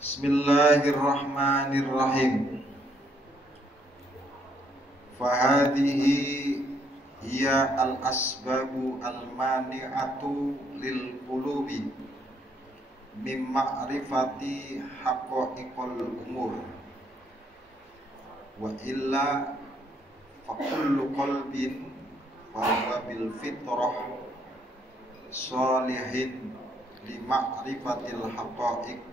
Bismillahirrahmanirrahim. Fahadihi hiya al-asbabu al-mani'atu lil qulubi min ma'rifati haqa'iqal umur wa illa fa kullu qalbin wa huwa bil fitrah salihin li ma'rifatil haqa'iq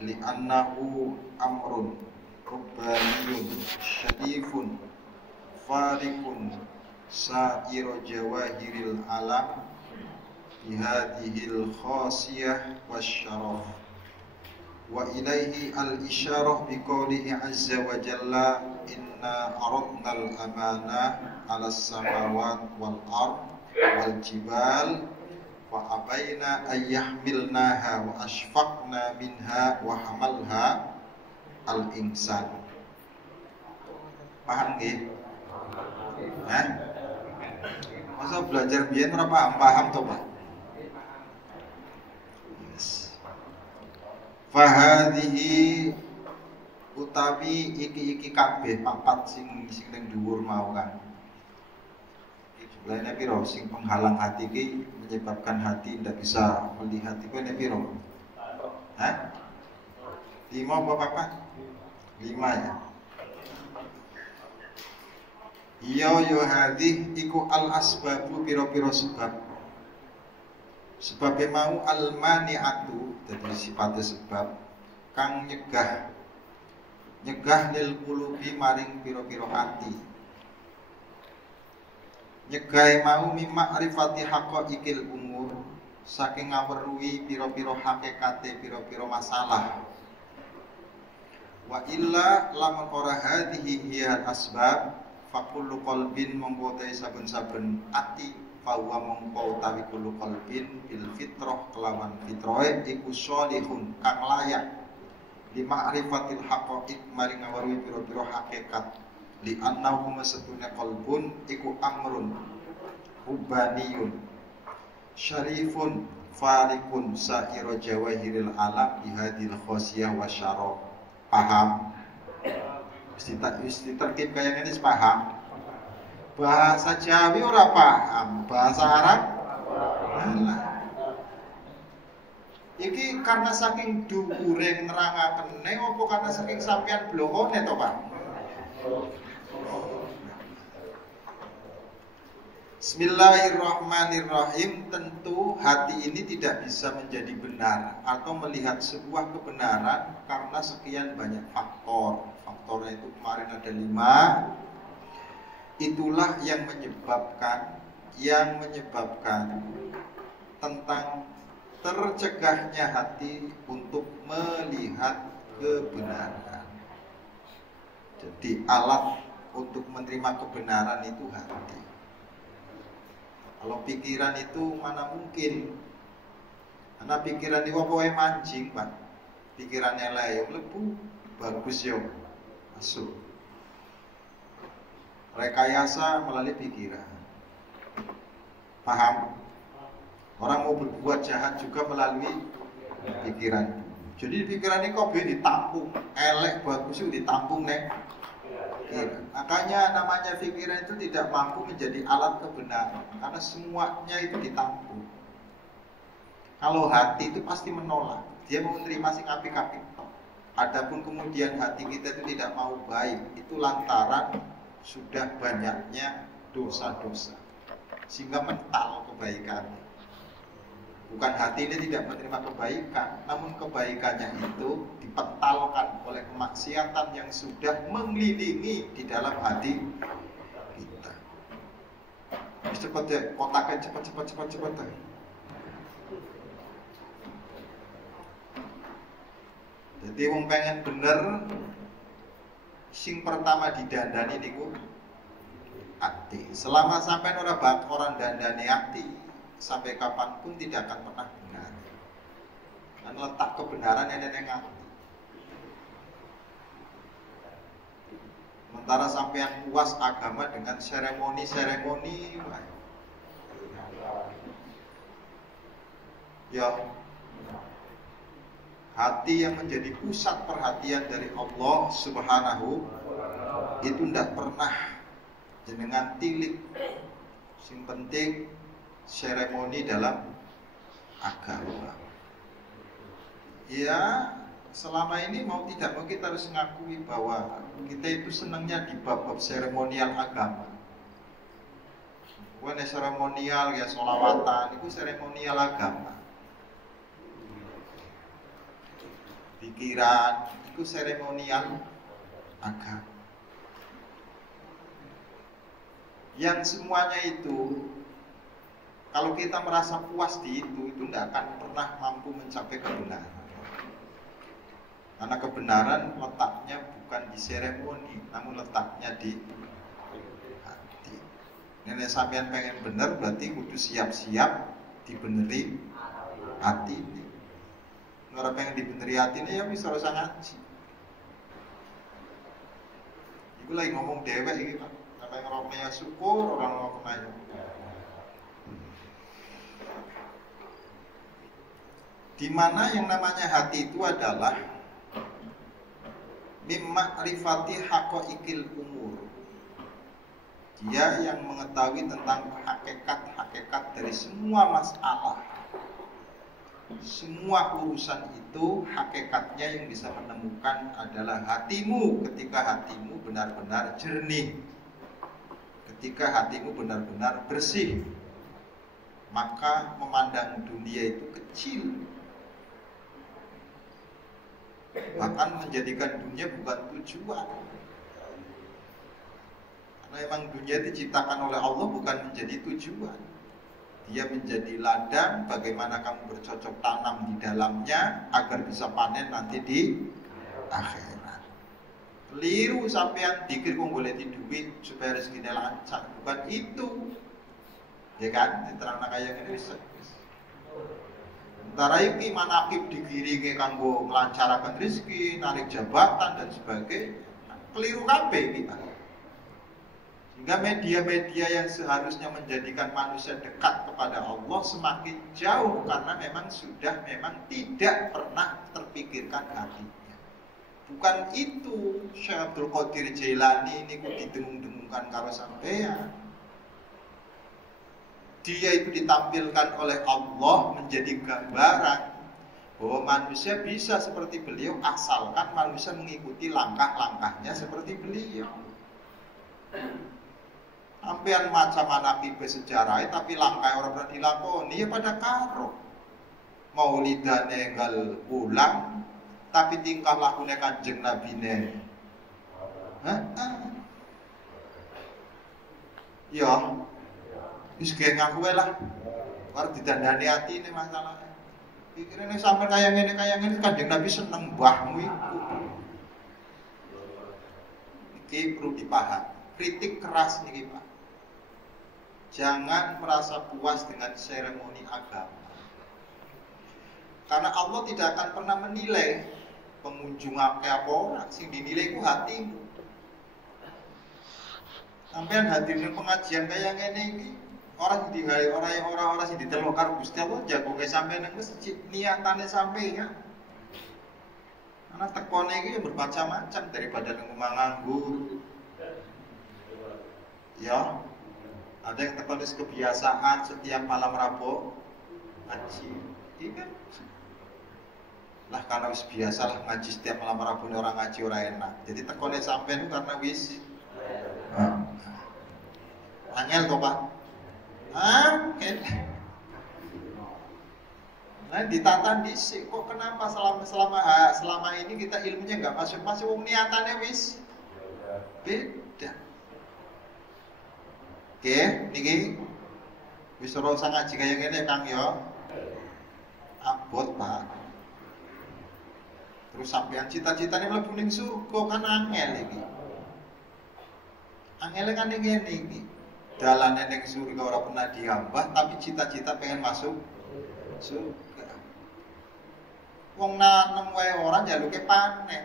li'annahu amrun rubbaniyun syarifun farikun sa'ira jawahiril alam bihadihil khasiyah wasyaraf wa ilaihi al-isyarah biqaulihi azza wa jalla inna aradnal amanah ala samawat wal ard wal jibal wa abaina ayyahmilnaha wa ashfaqna minha wa hamalha al-insan. Paham nggih? Masa belajar biyen ora paham to, Pak? Yes. Fahadhihi utawi iki kabeh papat sing ning dhuwur mau kan. Lainnya piro sing penghalang hati ki menyebabkan hati tidak bisa melihat itu ini piro? Hah? 5 apa papat? 5 ya. Yo hadih iku al asbabu piro-piro sebab. Sebab mau al mani'atu dadi sifatnya sebab kang nyegah lil qulubi maring piro-piro hati. Nyegai mau mima'rifati haqa'iqil umur saking ngaweruhi piro-piro hakikate piro-piro masalah. Wa illa lamun ora hadhihi hiya asbab faqullu qalbin mongko saben-saben ati fawa mongko utawi kullu qalbin bil fitrah kelawan fitrahe iku sholihun kang layak li ma'rifatil haqa'iq maring ngaweruhi piro-piro hakikat. Li annahu masatuna qalbun iku amrun hubbaniyun syarifun farikun sa'ira jawahiril alam bihadil khosiyah wasyarab. Paham? Mesti tertib kayak ini paham. Bahasa Jawi ora paham, bahasa Arab alah. Iki karena saking dhuwure nerangakene apa karena saking sampean blokone to, Pak? Bismillahirrahmanirrahim. Tentu hati ini tidak bisa menjadi benar atau melihat sebuah kebenaran karena sekian banyak faktor. Faktornya itu kemarin ada 5. Itulah yang menyebabkan tentang tercegahnya hati untuk melihat kebenaran. Jadi alat untuk menerima kebenaran itu hati. Kalau pikiran itu mana mungkin? Karena pikiran itu apa wae mancing, Pak. Pikirannya lah ya mlebu, bagus yo masuk. Rekayasa melalui pikiran. Paham? Orang mau berbuat jahat juga melalui pikiran. Jadi pikiran ini kok ditampung, elek bagus itu ditampung nek. Makanya namanya pikiran itu tidak mampu menjadi alat kebenaran karena semuanya itu ditampung. Kalau hati itu pasti menolak, dia mau menerima sing apik-apik. Adapun kemudian hati kita itu tidak mau baik, itu lantaran sudah banyaknya dosa-dosa sehingga mental kebaikan. Bukan hati ini tidak menerima kebaikan, namun kebaikannya itu dipentalkan oleh kemaksiatan yang sudah mengelilingi di dalam hati kita. Cepet ya, kotaknya cepet. Jadi wong pengen bener, sing pertama didandani niku hati. Selama sampai orang dandani hati, sampai kapanpun tidak akan pernah benar. Dan letak kebenaran yang ada yang hati. Sementara sampean puas agama dengan seremoni, ya hati yang menjadi pusat perhatian dari Allah Subhanahu itu ndak pernah jenengan tilik. Sing penting seremoni dalam agama. Ya, selama ini mau tidak mau kita harus mengakui bahwa kita itu senangnya di bab-bab seremonial agama. Wene seremonial ya sholawatan, itu seremonial agama. Pikiran, itu seremonial agama. Yang semuanya itu, kalau kita merasa puas di itu tidak akan pernah mampu mencapai kebenaran. Karena kebenaran letaknya bukan di seremoni, namun letaknya di hati. Nenek sampean pengen bener, berarti kudu siap-siap dibeneri hati ini. Orang pengen dibeneri hati ini ya bisa usah ngaji. Iku lagi ngomong dewek iki Pak. Sampai ngeroknya syukur orang ngomong di mana yang namanya hati itu adalah mimmakrifati haqaiqil umur. Dia yang mengetahui tentang hakikat-hakikat dari semua masalah. Semua urusan itu hakikatnya yang bisa menemukan adalah hatimu. Ketika hatimu benar-benar jernih, ketika hatimu benar-benar bersih, maka memandang dunia itu kecil. Bahkan menjadikan dunia bukan tujuan. Karena memang dunia diciptakan oleh Allah bukan menjadi tujuan. Dia menjadi ladang bagaimana kamu bercocok tanam di dalamnya agar bisa panen nanti di akhirat. Keliru sampean pikir kok boleh di duit supaya rezekinya lancar, bukan itu. Ya kan, diterangna kaya ngene wis. Sementara iki manakib digiringi kanggo nglancaraken rezeki, narik jabatan dan sebagainya. Keliru kabeh iki, Pak. Sehingga media-media yang seharusnya menjadikan manusia dekat kepada Allah semakin jauh karena memang tidak pernah terpikirkan hatinya. Bukan itu Syekh Abdul Qadir Jailani ini kok didengung-dengungkan karo sampean. Dia itu ditampilkan oleh Allah menjadi gambaran bahwa manusia bisa seperti beliau asalkan manusia mengikuti langkah-langkahnya seperti beliau. Sampean macam manakib sejarah tapi langkah orang pernah dilakoni ya pada karo. Maulidane enggal pulang tapi tingkah lakunya Kanjeng Nabine. Ya, wis ge ngaku lah. Arep didandani ati ini masalahnya. Pikirane sampe kaya ngene Kanjeng Nabi seneng mbahmu iku. Iki perlu dipahami. Kritik keras niki, Pak. Jangan merasa puas dengan seremoni agama. Karena Allah tidak akan pernah menilai pengunjung akeh apa ora, sing dinilai ku hatimu. Sampeyan hadir ning pengajian kaya ngene iki, orang digawe orang sing ditelok karo Gusti Allah jagonge sampeyan nang masjid, niatane sampeyan. Karena tekone iki bermacam-macam daripada nang omah nganggur. Ya, ada yang tekone kebiasaan setiap malam Rabu ngaji. Iya. Lah karena wis biasa lah ngaji setiap malam Rabu orang ngaji ora enak. Jadi tekone sampean karena wis angel to, Pak. Nah, ditata dhisik kok kenapa selama ini kita ilmunya enggak masuk wong niatane wis beda. Oke, niki wis ora usah ngaji kaya ngene Kang ya. Abot, Pak. Terus sampean cita-citane mlebu ning surga kan angel iki. Angel kan ngene iki. Dalane ning surga ora pernah diambah tapi cita-cita pengen masuk surga. Wong nanem wae ora njaluke panen.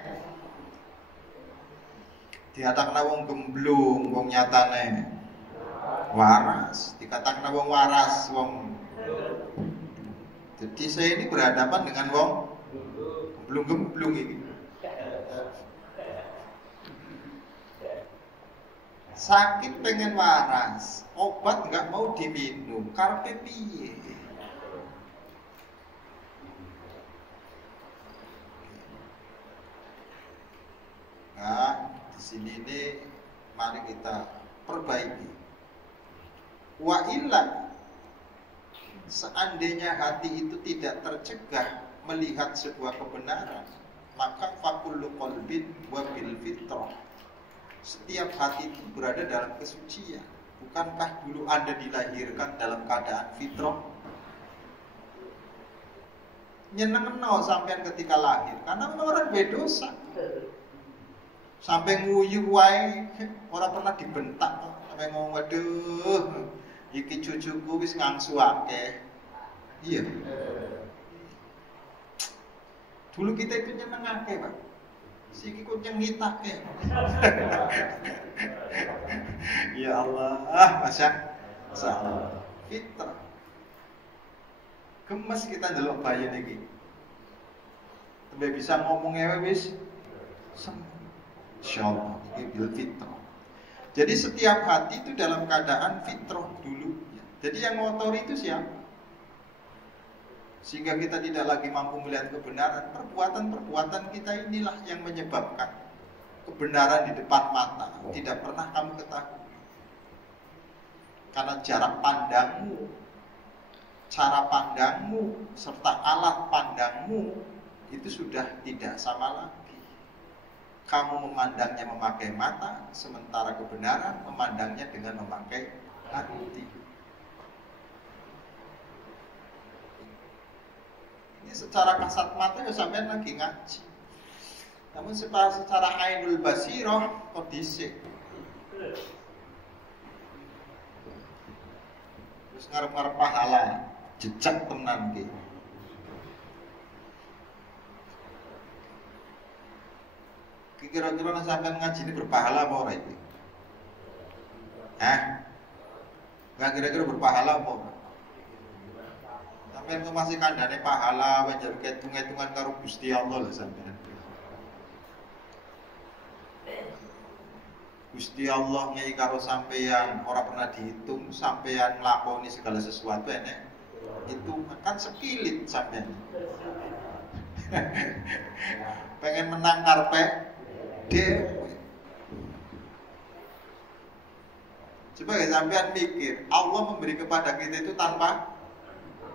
Diatakna wong gemblung, wong nyatane waras, dikatakan wong waras, wong. Jadi saya ini berhadapan dengan wong Belum gemblung ini. Sakit pengen waras, obat nggak mau diminum, karepe piye? Nah, di sini ini mari kita perbaiki. Wa illa, seandainya hati itu tidak tercegah melihat sebuah kebenaran, maka fakullu qalbin wa bil fitrah. Setiap hati itu berada dalam kesucian. Bukankah dulu Anda dilahirkan dalam keadaan fitrah? Nyeneng-nyeneng sampean ketika lahir, karena orang berdosa. Sampai nguyuh wae, orang pernah dibentak kok. Sampai ngomong, waduh, iki cucuku wis ngangsu akeh. Iya. Dulu kita itu nyenengake, Pak. Siki kok nyengitake. Ya Allah, Masya Allah. Fitrah. Gemes kita ndelok bayi niki. Sampai bisa ngomongnya wis insyaallah iki bil fitrah. Jadi setiap hati itu dalam keadaan fitrah dulu. Jadi yang ngotori itu siapa? Sehingga kita tidak lagi mampu melihat kebenaran. Perbuatan-perbuatan kita inilah yang menyebabkan kebenaran di depan mata tidak pernah kamu ketahui. Karena jarak pandangmu, cara pandangmu, serta alat pandangmu itu sudah tidak sama lagi. Kamu memandangnya memakai mata, sementara kebenaran memandangnya dengan memakai hati. Ini secara kasat mata ya sampean lagi ngaji. Namun secara ainul basirah kok dhisik. Terus ngarep-ngarep pahala, jejak tenan ki. Kira-kira sampean ngaji ini berpahala apa ora iki? Enggak kira-kira berpahala apa ora? Sampeyan kok masih kandhane pahala wae njaluk hitung-hitungan karo Gusti Allah lho sampeyan. Gusti Allah ngei karo sampeyan ora pernah dihitung, sampeyan nglakoni segala sesuatu enek. Itu kan sekilit sampeyan. Pengen menang karepe dhewe. Coba ya sampeyan mikir, Allah memberi kepada kita itu tanpa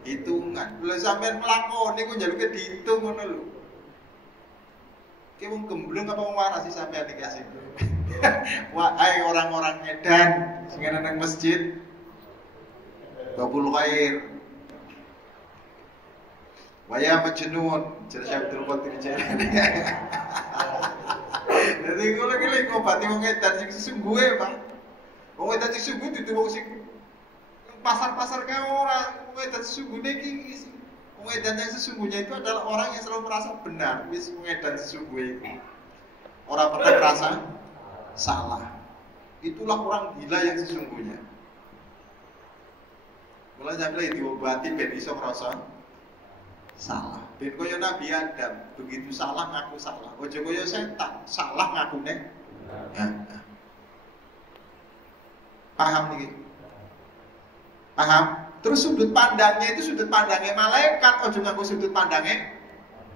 hitungan. Lha sampean melakoni kok njaluke dihitung ngono lho. Ki wong gemblung apa wong waras sih sampean iki asik. Wahai orang-orang edan sing ana nang masjid. Babul khair. Waya majnun, jadi Syekh Abdul Qadir Jailani. Jadi kalau lagi ngobati wong edan sing sesungguhe, Pak. Wong edan sing sesungguhe itu wong sing pasar-pasar kayak orang edan sesungguhnya iki. Edan yang sesungguhnya itu adalah orang yang selalu merasa benar. Wis edan sesungguhnya itu orang pernah merasa salah. Itulah orang gila yang sesungguhnya. Mulai sampai diobati ben iso merasa salah. Ben koyo Nabi Adam, begitu salah ngaku salah. Ojo koyo setan, salah ngakune. Paham nih? Paham? Terus sudut pandangnya itu sudut pandangnya malaikat, ojo ngaku sudut pandangnya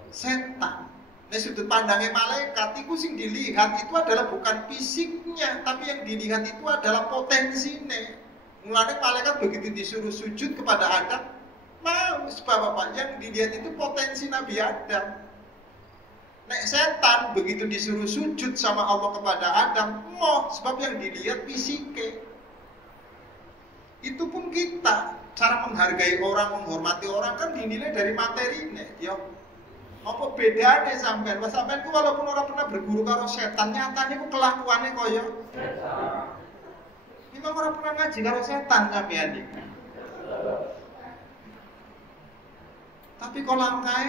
setan. Nah sudut pandangnya malaikat itu sing dilihat itu adalah bukan fisiknya, tapi yang dilihat itu adalah potensinya. Mulanya malaikat begitu disuruh sujud kepada Adam, mau sebab yang dilihat itu potensi Nabi Adam. Nek setan begitu disuruh sujud sama Allah kepada Adam, mau sebab yang dilihat fisiknya. Itu pun kita, cara menghargai orang, menghormati orang kan dinilai dari materinya, yo. Apa bedanya sampean? Mas sampean ku walaupun orang pernah berguru karo setan, nyatane ku kelakuannya koyo setan. Memang orang pernah ngaji karo setan sampean iki. Tapi kok langkae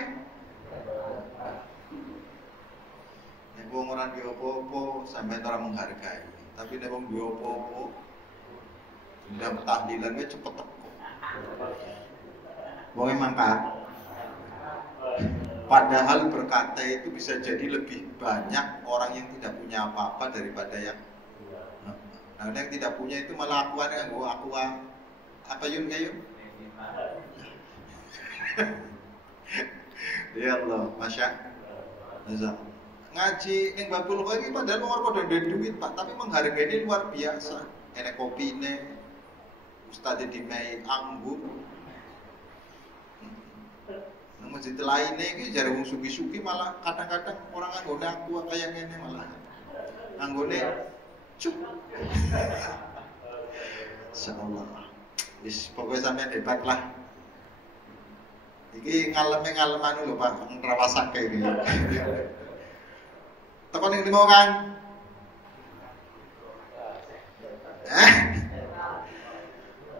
nek wong ora duwe apa-apa, sampean ora menghargai. Tapi nek wong duwe apa-apa, ndang tahlilannya cepet teko. Wong mangkat. Padahal berkata itu bisa jadi lebih banyak orang yang tidak punya apa-apa daripada yang yang tidak punya itu malah akuan yang apa yun kayu? Ya Allah, masya. Ngaji yang babul lagi padahal nomor pada duit Pak, tapi menghargai ini luar biasa. Enek kopi ini, Ustadz dimai anggur. Masjid lainnya ini jare wong suki-suki malah kadang-kadang orang anggone aku kayak ngene malah anggone cuk. Insyaallah. Wis pokoke sampean hebat lah. Iki ngalem-ngaleman lho Pak, ngrawasake iki. Tekon ning limo kan.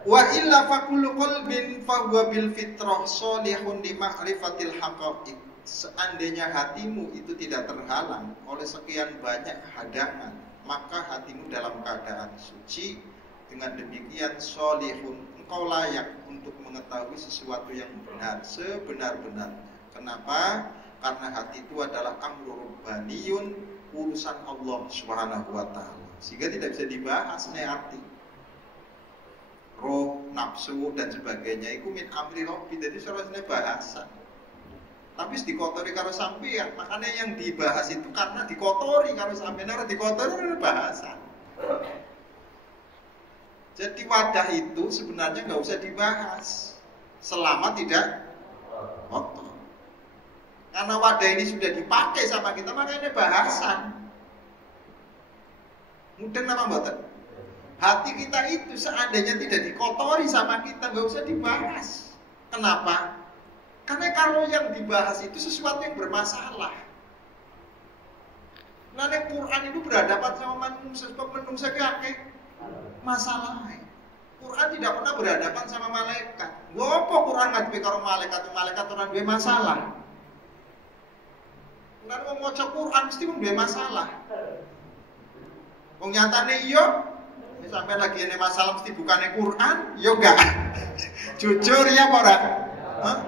Wa illa faqulu qalbin fahuwa bil fitrah sholihun li ma'rifatil haqa'iq. Seandainya hatimu itu tidak terhalang oleh sekian banyak hadangan, maka hatimu dalam keadaan suci. Dengan demikian sholihun, engkau layak untuk mengetahui sesuatu yang benar sebenar-benar. Kenapa? Karena hati itu adalah amrul rabbaniyun, urusan Allah Subhanahu wa taala. Sehingga tidak bisa dibahas nih hati. Roh, nafsu dan sebagainya itu min amri rabbi, jadi seharusnya bahasa. Tapi dikotori karo sampeyan, makanya yang dibahas itu karena dikotori karo sampeyan, ora dikotori ora bahasa. Jadi wadah itu sebenarnya nggak usah dibahas selama tidak kotor. Karena wadah ini sudah dipakai sama kita, makanya bahasan. Mudeng apa mboten? Hati kita itu seandainya tidak dikotori sama kita, nggak usah dibahas. Kenapa? Karena kalau yang dibahas itu sesuatu yang bermasalah. Nah, Quran itu berhadapan sama manusia, sebab manusia kakek masalah. Quran tidak pernah berhadapan sama malaikat. Ngopo Quran ngadepi karo malaikat orang duwe masalah. Kan wong maca Quran mesti duwe masalah. Wong nyatane iya sampai lagi ini masalah mesti bukannya Quran, ya enggak. Jujur ya apa ora? Hah?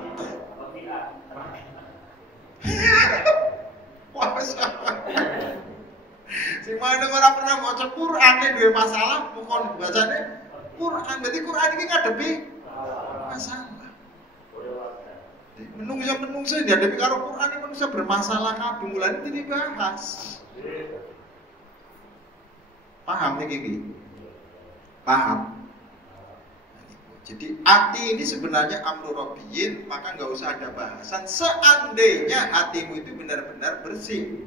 Si mana ora pernah maca Quran duwe masalah, pokon bacane Quran, berarti Quran iki ngadepi masalah. Menungso dihadapi karo Quran iki menungso bermasalah kabeh, mulane iki dibahas. Paham iki? Paham? Jadi hati ini sebenarnya amru rabbiyin, maka nggak usah ada bahasan. Seandainya hatimu itu benar-benar bersih,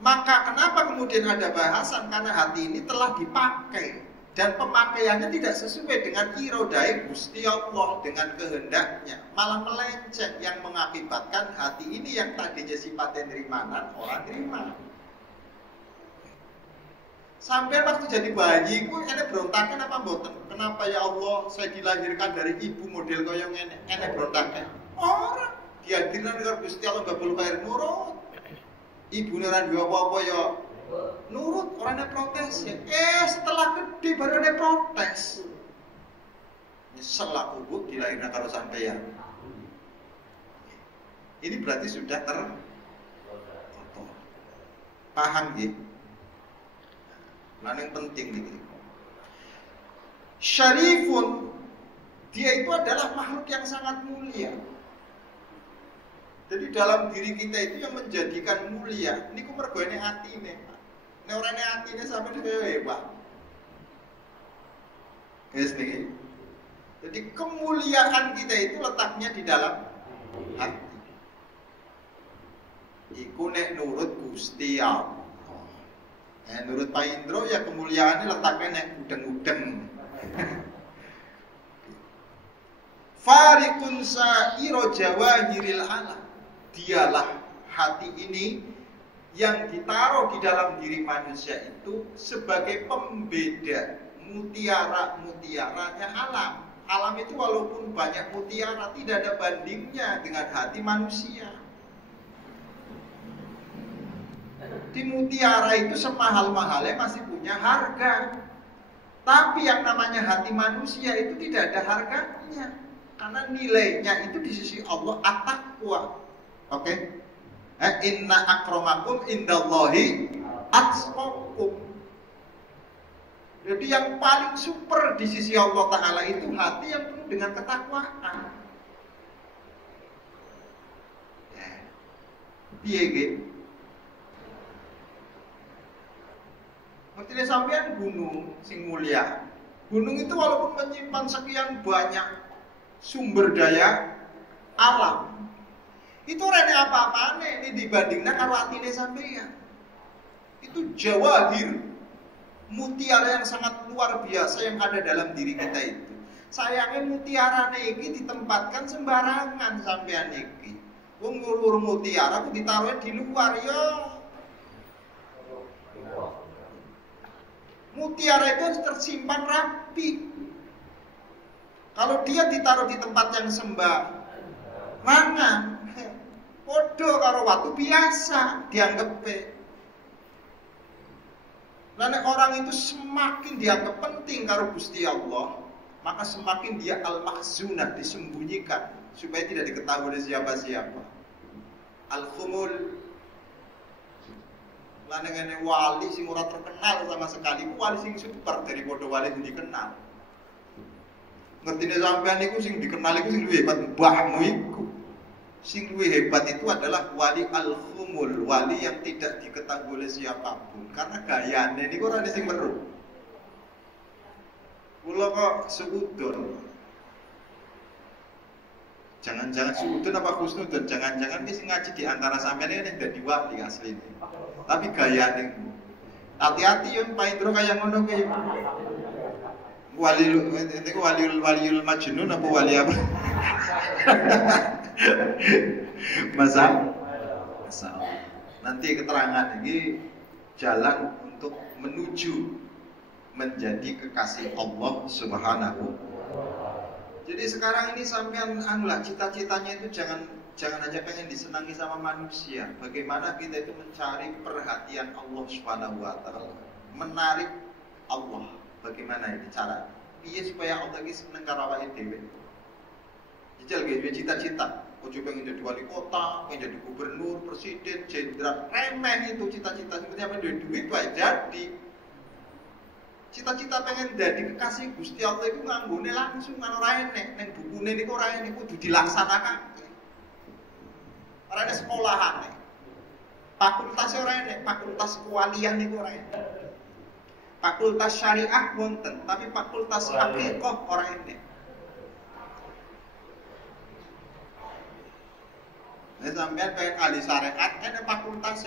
maka kenapa kemudian ada bahasan? Karena hati ini telah dipakai dan pemakaiannya tidak sesuai dengan irodai Gusti Allah, dengan kehendaknya, malah melenceng yang mengakibatkan hati ini yang tadinya sifatnya nerimanan orang terima. Sampai waktu jadi bayi, ku enek berontakan apa mboten? Kenapa ya Allah saya dilahirkan dari ibu model kaya ngene? Enek berontakan? Ora, dihadirkan karo Gusti Allah babul khair nurut. Ibune ora duwe apa-apa ya nurut, ora ana protes ya. Setelah gede baru ada protes. Nyesel aku Bu dilahirkan karo sampeyan. Ini berarti sudah paham nggih? Nah, yang penting nih, syarifun, dia itu adalah makhluk yang sangat mulia. Jadi dalam diri kita itu yang menjadikan mulia. Ini ku mergoene atine, Pak. Nek ora nek atine sampe dhewe, Pak. Wis niki. Jadi kemuliaan kita itu letaknya di dalam hati. Iku nek nurut Gusti Allah. Menurut Pak Indro ya kemuliaannya letaknya nek udeng-udeng. Farikun sa'iro jawahiril alam. Dialah hati ini yang ditaruh di dalam diri manusia itu sebagai pembeda mutiara-mutiaranya alam. Alam itu walaupun banyak mutiara, tidak ada bandingnya dengan hati manusia. Di mutiara itu semahal-mahalnya masih punya harga. Tapi yang namanya hati manusia itu tidak ada harganya. Karena nilainya itu di sisi Allah at-taqwa. Oke? Inna akramakum indallahi atqakum. Jadi yang paling super di sisi Allah Ta'ala itu hati yang penuh dengan ketakwaan. Piye ge? Ngerti sampean gunung sing mulia. Gunung itu walaupun menyimpan sekian banyak sumber daya alam, itu rene apa-apane ini dibandingkan karo atine sampean. Itu jawahir, mutiara yang sangat luar biasa yang ada dalam diri kita itu. Sayangnya mutiara iki ditempatkan sembarangan sampean iki. Wong ngulur mutiara ku ditaruh di luar yo. Mutiara itu tersimpan rapi. Kalau dia ditaruh di tempat yang sembarangan, podo karo watu biasa dianggepe. Lalu orang itu semakin dianggap penting karo Gusti Allah, maka semakin dia al-mahzunah, disembunyikan supaya tidak diketahui oleh siapa-siapa. Al-khumul, lalu ngene wali sing ora terkenal sama sekali, wali sing super daripada wali sing dikenal. Ngertine sampean niku sing dikenal iku sing luwih hebat mbahmu iku. Sing luwih hebat itu adalah wali al-khumul, wali yang tidak diketahui oleh siapapun. Karena gayane niku ora sing weruh. Kula kok suudon. Jangan-jangan suudon apa husnudon, jangan-jangan wis ngaji di antara sampean ini dadi wali asline. Tapi gayane. Hati-hati yo Pak Indro kaya ngono kuwi. Waliul majnun apa wali apa? Masa nanti keterangan ini jalan untuk menuju menjadi kekasih Allah Subhanahu. Jadi sekarang ini sampean anulah cita-citanya itu jangan hanya pengen disenangi sama manusia. Bagaimana kita itu mencari perhatian Allah Subhanahu wa taala, menarik Allah. Bagaimana ini cara? Piye supaya Allah iki seneng karo awake dhewe? Jajal ge cita-cita. Ojo pengen jadi wali kota, pengen jadi gubernur, presiden, jenderal. Remeh itu cita-cita. Sebenarnya pengen duit wae jadi. Cita-cita pengen jadi kekasih Gusti Allah itu nganggone langsung kan ora enek. Ning bukune niku ora enek, kudu dilaksanakan. Ora enek sekolahane. Fakultas ora enek, fakultas kewalian niku ora enek. Fakultas syariah wonten, tapi fakultas hakikoh ora enek. Nek sampeyan pengen ahli syariat, enek fakultas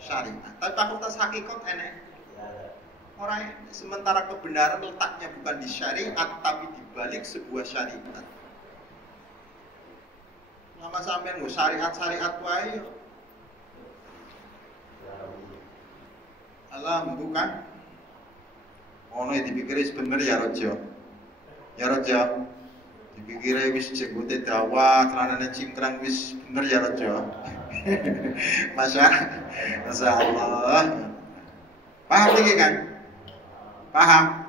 syariah. Tapi fakultas hakikoh enek. Ora enek. Sementara kebenaran letaknya bukan di syariat, tapi di balik sebuah syariat. Nama sampeyan nggo syariat wae. Alam bukan ono dipikir bener ya Rojo. Ya Rojo. Dipikir wis jenggote dawa, celanane cingkrang wis bener ya Rojo. Masya Allah. Paham iki kan? Paham?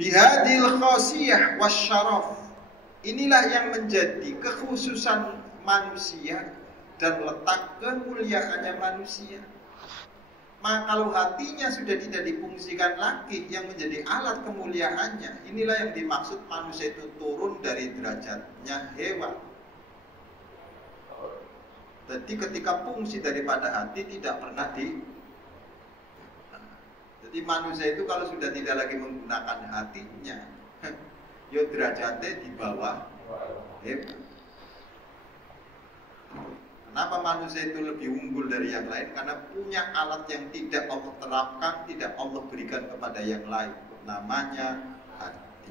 Bihadil khasiyah wasyaraf. Inilah yang menjadi kekhususan manusia dan letak kemuliaannya manusia. Maka kalau hatinya sudah tidak difungsikan lagi yang menjadi alat kemuliaannya, inilah yang dimaksud manusia itu turun dari derajatnya hewan. Jadi ketika fungsi daripada hati tidak pernah jadi manusia itu kalau sudah tidak lagi menggunakan hatinya, ya derajatnya di bawah hewan. Kenapa manusia itu lebih unggul dari yang lain? Karena punya alat yang tidak Allah terapkan, tidak Allah berikan kepada yang lain. Namanya hati.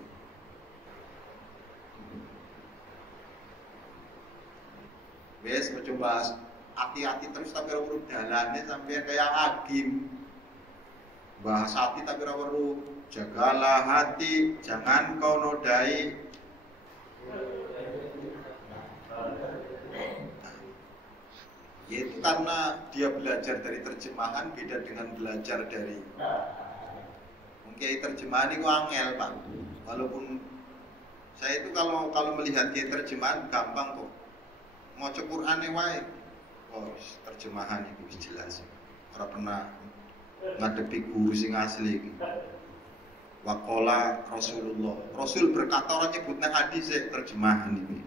Wes coba hati-hati terus tapi ora weruh dalane sampeyan kayak agim. Bahas hati tapi ora weruh. Jagalah hati, jangan kau nodai. Yaitu karena dia belajar dari terjemahan beda dengan belajar dari mungkin terjemahan itu angel Pak. Walaupun saya itu kalau melihat dia terjemahan gampang kok. maca Qur'ane wae. Oh, terjemahan iki wis jelas. Ora pernah ngadepi guru sing asli iki. Waqala Rasulullah. Rasul berkata orang nyebut nang hadis terjemahan ini.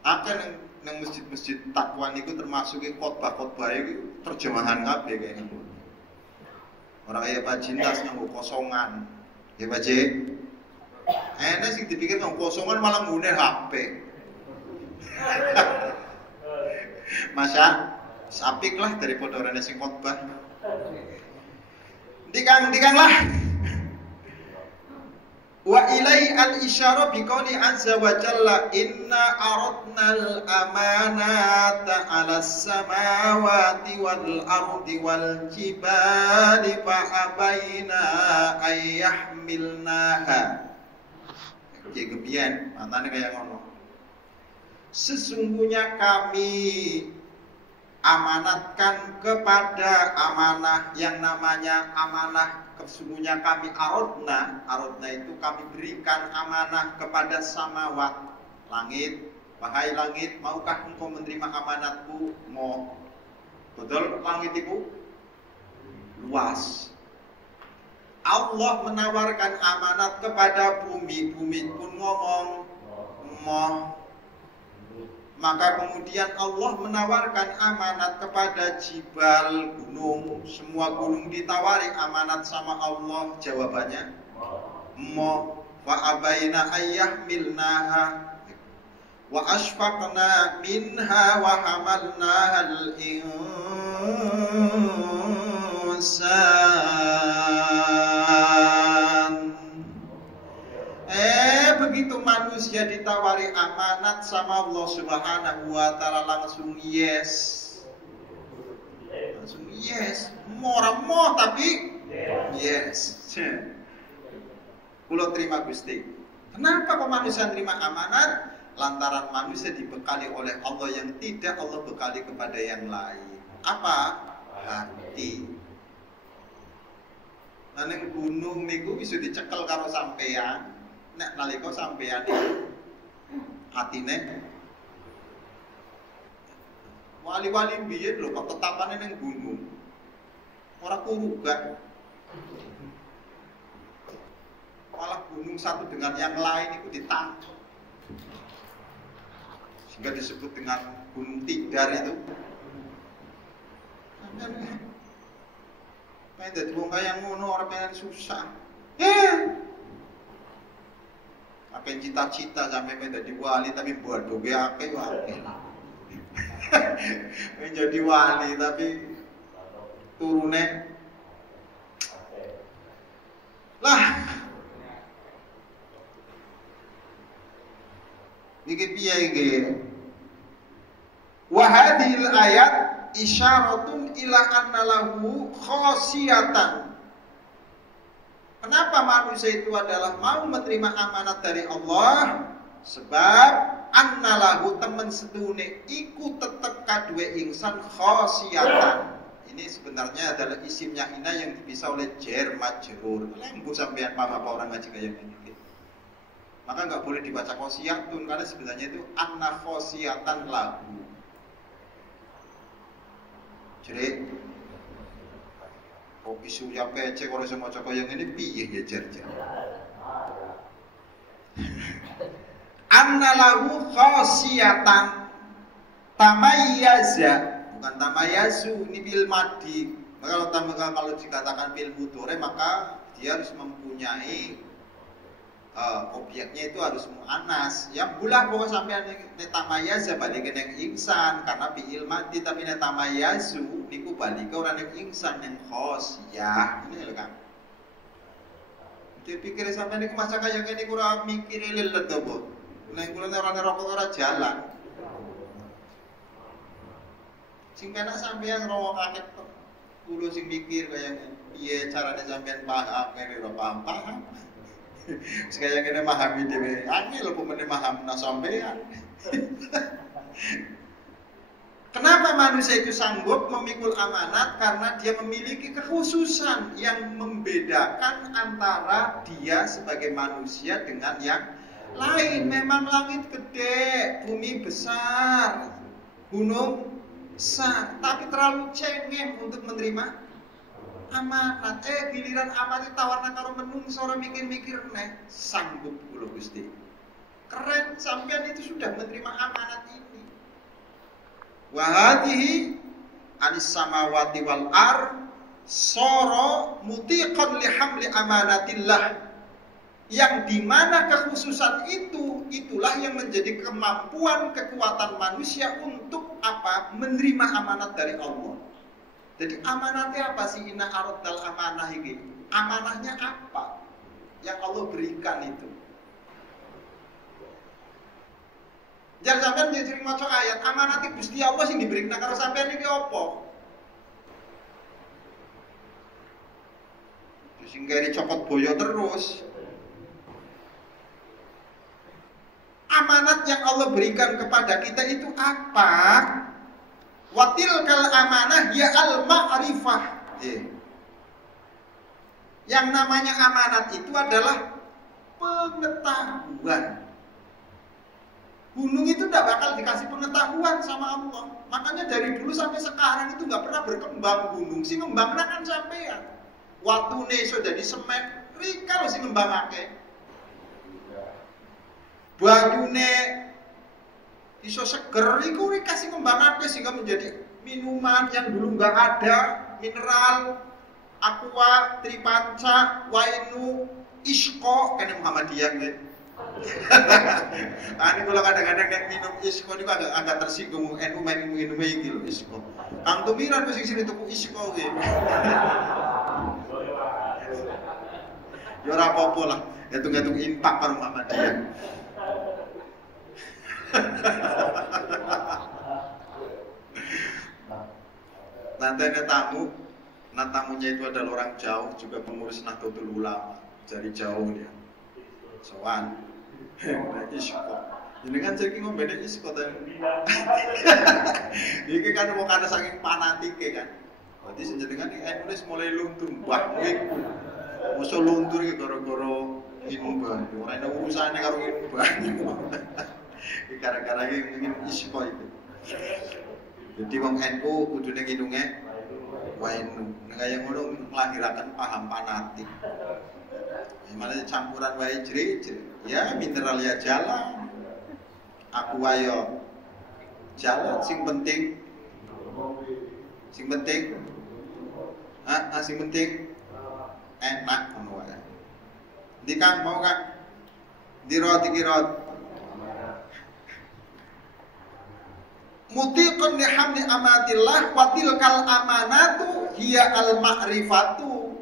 Akeh nang masjid-masjid takwa niku termasuk khotbah-khotbah iki terjemahan kabeh kaya ngono. Ora kaya Bajintas nang kosongan. Ya Pak J. Enak sing dipikir nang kosongan malah ngune HP. Masa sapik lah daripada orang sing khotbah. Dikang lah. Wa ilai al-isyara biqauli azza wa jalla inna aradna al-amanata 'ala as-samawati wal ardi wal jibali fa abaina ay yahmilnaha. Iki kepian, matane kaya ngono. Sesungguhnya kami amanatkan kepada amanah yang namanya amanah. Sesungguhnya kami aradna itu kami berikan amanah kepada samawat, langit. Wahai langit, maukah engkau menerima amanatku? Mau. Betul, langit itu luas. Allah menawarkan amanat kepada bumi, bumi pun ngomong mau. Maka kemudian Allah menawarkan amanat kepada jibal, gunung. Semua gunung ditawari amanat sama Allah. Jawabannya mo fa abaina ayyahmilnaha wa ashfaqna minha wa hamalnaha al-insan. Begitu manusia ditawari amanat sama Allah Subhanahu wa taala langsung yes. Langsung yes. Mau tapi yes. Kulo terima Gusti. Kenapa kok manusia terima amanat? Lantaran manusia dibekali oleh Allah yang tidak Allah bekali kepada yang lain. Apa? Hati. Nah ning gunung niku bisa dicekel karo sampean. Nek nalika sampeyan atine wali-wali biyen lho kok tetapane ning gunung. Ora kurugan. Malah gunung satu dengan yang lain itu ditangkap. Sehingga disebut dengan Gunung Tidar itu. Pengen dadi wong kaya ngono ora pengen susah. Apa cita-cita sampai menjadi wali tapi bodoh ge akeh wae. Menjadi wali tapi turune lah. Iki piye iki? Wa hadhil ayat isyaratun ila anna lahu khosiyatan. Kenapa manusia itu adalah mau menerima amanat dari Allah? Sebab annalahu temen sedune iku tetep kadue insan khosiyatan. Ini sebenarnya adalah isimnya ina yang dipisah oleh jar majrur. Lembu sampean paham apa orang ngaji kayak gini. Maka nggak boleh dibaca khosiyatun karena sebenarnya itu anna khosiyatan lahu. Jadi kok isu ya pece kalau semua coko yang ini piye ya jar-jar. Anna lahu khosiyatan tamayyaza, bukan tamayyazu, ini bil madi. Maka kalau dikatakan bil mudhari maka dia harus mempunyai objeknya itu harus muannas. Yang bulah pokok sampean netamayyaza balik ke insan karena fi'il madi tapi netamayyazu niku balik ke orang yang insan yang khosiyah. Ini lho Kang. Dia pikir sampean niku masa kaya ngene ora mikir lelet apa. Nek kula ora rokok ora jalan. Sing penak sampean ngrokok kaget kok. Kulo sing mikir kaya piye carane sampean paham kene ora paham. Sekaya kene memahami dhewe. Angel opo meneh mahamna sampean. Kenapa manusia itu sanggup memikul amanat? Karena dia memiliki kekhususan yang membedakan antara dia sebagai manusia dengan yang Lain, memang langit gede, bumi besar, gunung besar, tapi terlalu cengeng untuk menerima amanat. Giliran amanat tawarna karo menungso ora mikir-mikir neh, sanggup kula Gusti. Keren, sampean itu sudah menerima amanat ini. Wa hadhihi anis samawati wal ar soro mutiqan li hamli amanatillah. Yang dimana kekhususan itu, itulah yang menjadi kemampuan kekuatan manusia untuk apa? Menerima amanat dari Allah. Jadi amanatnya apa sih? Inna aradal amanah ini. Amanahnya apa? Yang Allah berikan itu. Jangan sampai jadi sering maca ayat amanat Gusti Allah sing diberikan karo sampean iki apa? Sing kaya dicopot boyo terus. Amanat yang Allah berikan kepada kita itu apa? Watil kal amanah ya al ma'rifah. Yang namanya amanat itu adalah pengetahuan. Gunung itu tidak bakal dikasih pengetahuan sama Allah. Makanya dari dulu sampai sekarang itu nggak pernah berkembang gunung. Si ngembangnya kan sampean. Waktu nih sudah di semen, rika lo si ngembangake. Banyune iso seger iku dikasih ngembangake sehingga menjadi minuman yang dulu nggak ada, mineral, aqua, tripanca, wainu, isko, kan Muhammadiyah nggih. Ini kalau kadang-kadang nek minum isko niku agak tersinggung NU minum iki lho isko. Kang Tumiran wis sing tuku isko nggih. Ya ora apa-apa lah, hitung-hitung impak karo Muhammadiyah. Nanti ada tamu, nah tamunya itu adalah orang jauh, juga pengurus Nahdlatul Ulama dari jauh dia. Sowan, isko. Ini kan jadi ngomongnya isko tadi. Ini kan mau karena saking fanatiknya kan. Berarti senjadikan ini nulis mulai luntur, bah wik. Musuh luntur gitu gara-gara minum banyu. Orang ada urusannya kalau minum banyu. Gara-gara ingin isko itu. Jadi wong NU kudune ngidunge wainu. Nek kaya ngono nglahiraken paham fanatik. Malah campuran wae jri-jri. Ya mineral ya jalan. Aku ayo jalan sing penting. Sing penting. Sing penting enak ngono wae. Di Kang mau Kang? Di roti kirot. Mutiqun lihamli amatillah wa tilkal amanatu hiya al ma'rifatu.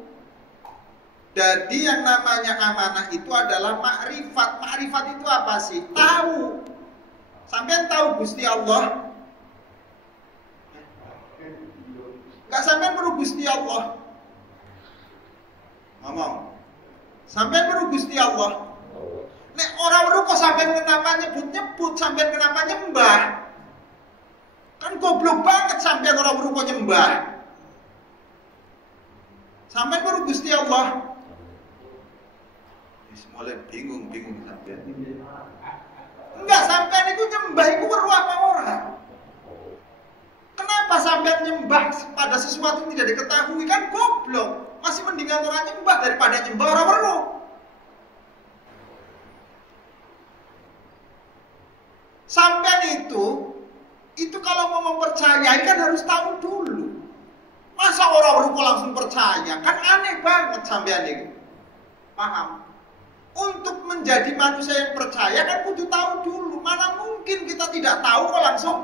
Jadi yang namanya amanah itu adalah makrifat. Makrifat itu apa sih? Tahu. Sampean tahu Gusti Allah? Enggak sampean perlu Gusti Allah. Ngomong. Sampean perlu Gusti Allah. Nek orang perlu kok sampean kenapa nyebut-nyebut, sampean kenapa nyembah? Kan goblok banget sampean orang berupa nyembah. Sampean baru Gusti Allah. Mulai bingung sampean. Enggak, sampean itu nyembah itu perlu apa orang? Kenapa sampean nyembah pada sesuatu yang tidak diketahui? Kan goblok. Masih mendingan orang nyembah daripada nyembah orang perlu. Sampean itu kalau mau mempercayai kan harus tahu dulu. Masa orang ruko langsung percaya? Kan aneh banget sampean ini. Paham? Untuk menjadi manusia yang percaya kan kudu tahu dulu. Mana mungkin kita tidak tahu kok langsung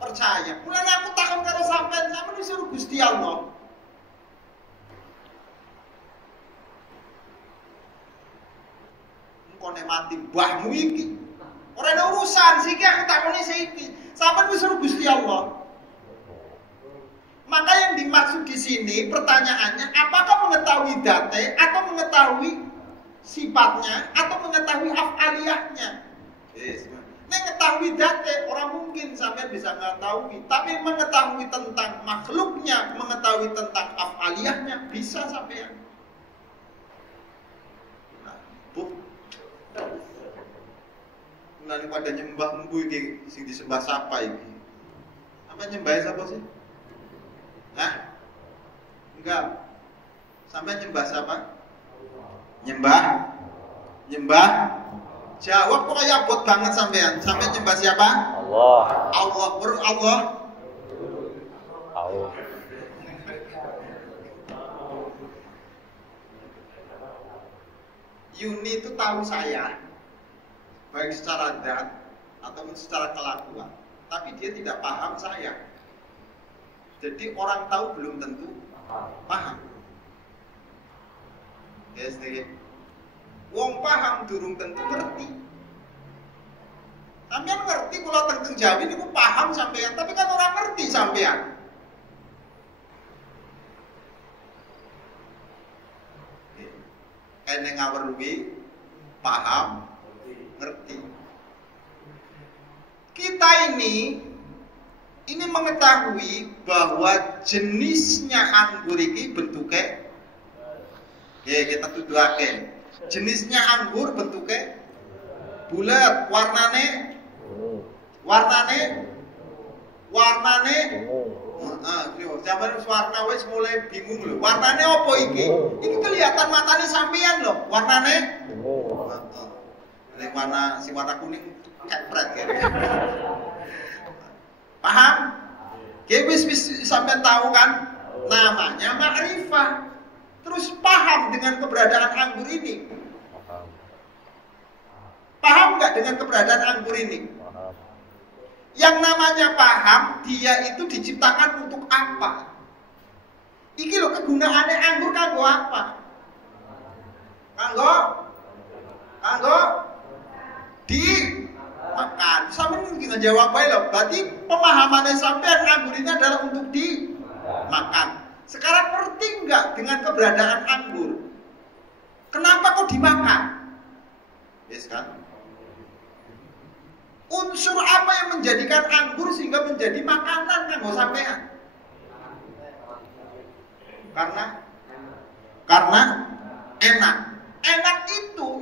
percaya. Mulai aku takut karo sampean disuruh Gusti Allah. Engko nek mati mbahmu iki. Ora ada urusan siki aku takoni siki. Sampai disuruh Gusti Allah. Maka yang dimaksud di sini pertanyaannya, apakah mengetahui date atau mengetahui sifatnya atau mengetahui af'aliyahnya? Mengetahui date orang mungkin sampai bisa mengetahui, tapi mengetahui tentang makhluknya, mengetahui tentang af'aliyahnya bisa sampai. Nah, Mulane pada nyembah mbu iki sing disembah sapa iki? Sampai nyembah siapa sih? Hah? Enggak. Sampai nyembah siapa? Nyembah? Jawab kok kayak abot banget sampean. Sampai nyembah siapa? Allah. Allah. Allah. Allah. Yuni itu tahu saya, baik secara zat ataupun secara kelakuan, tapi dia tidak paham saya. Jadi orang tahu belum tentu paham. Yes, wong paham durung tentu ngerti. Sampean ngerti kalau tentang Jawi niku paham sampean, tapi kan orang ngerti sampean. Eneng ngawerwi paham ngerti. Kita ini mengetahui bahwa jenisnya anggur ini bentuknya kita tuduhake. Jenisnya anggur bentuknya bulat, warnane zaman warna wis mulai bingung lho. Warnane apa iki? Iki kelihatan matane sampean lho. Warnane nek warna kuning kepret ya. Paham? Wis sampean tahu kan? Namanya makrifah. Terus paham dengan keberadaan anggur ini? Paham nggak dengan keberadaan anggur ini? Yang namanya paham, dia itu diciptakan untuk apa? Iki loh kegunaannya anggur kanggo apa? Kanggo dimakan. Sampai mungkin jawab baik loh. Berarti pemahamannya sampai anggur ini adalah untuk dimakan. Sekarang ngerti nggak dengan keberadaan anggur? Kenapa kok dimakan? Yes kan? Unsur apa yang menjadikan anggur sehingga menjadi makanan kanggo sampean? Karena enak. Enak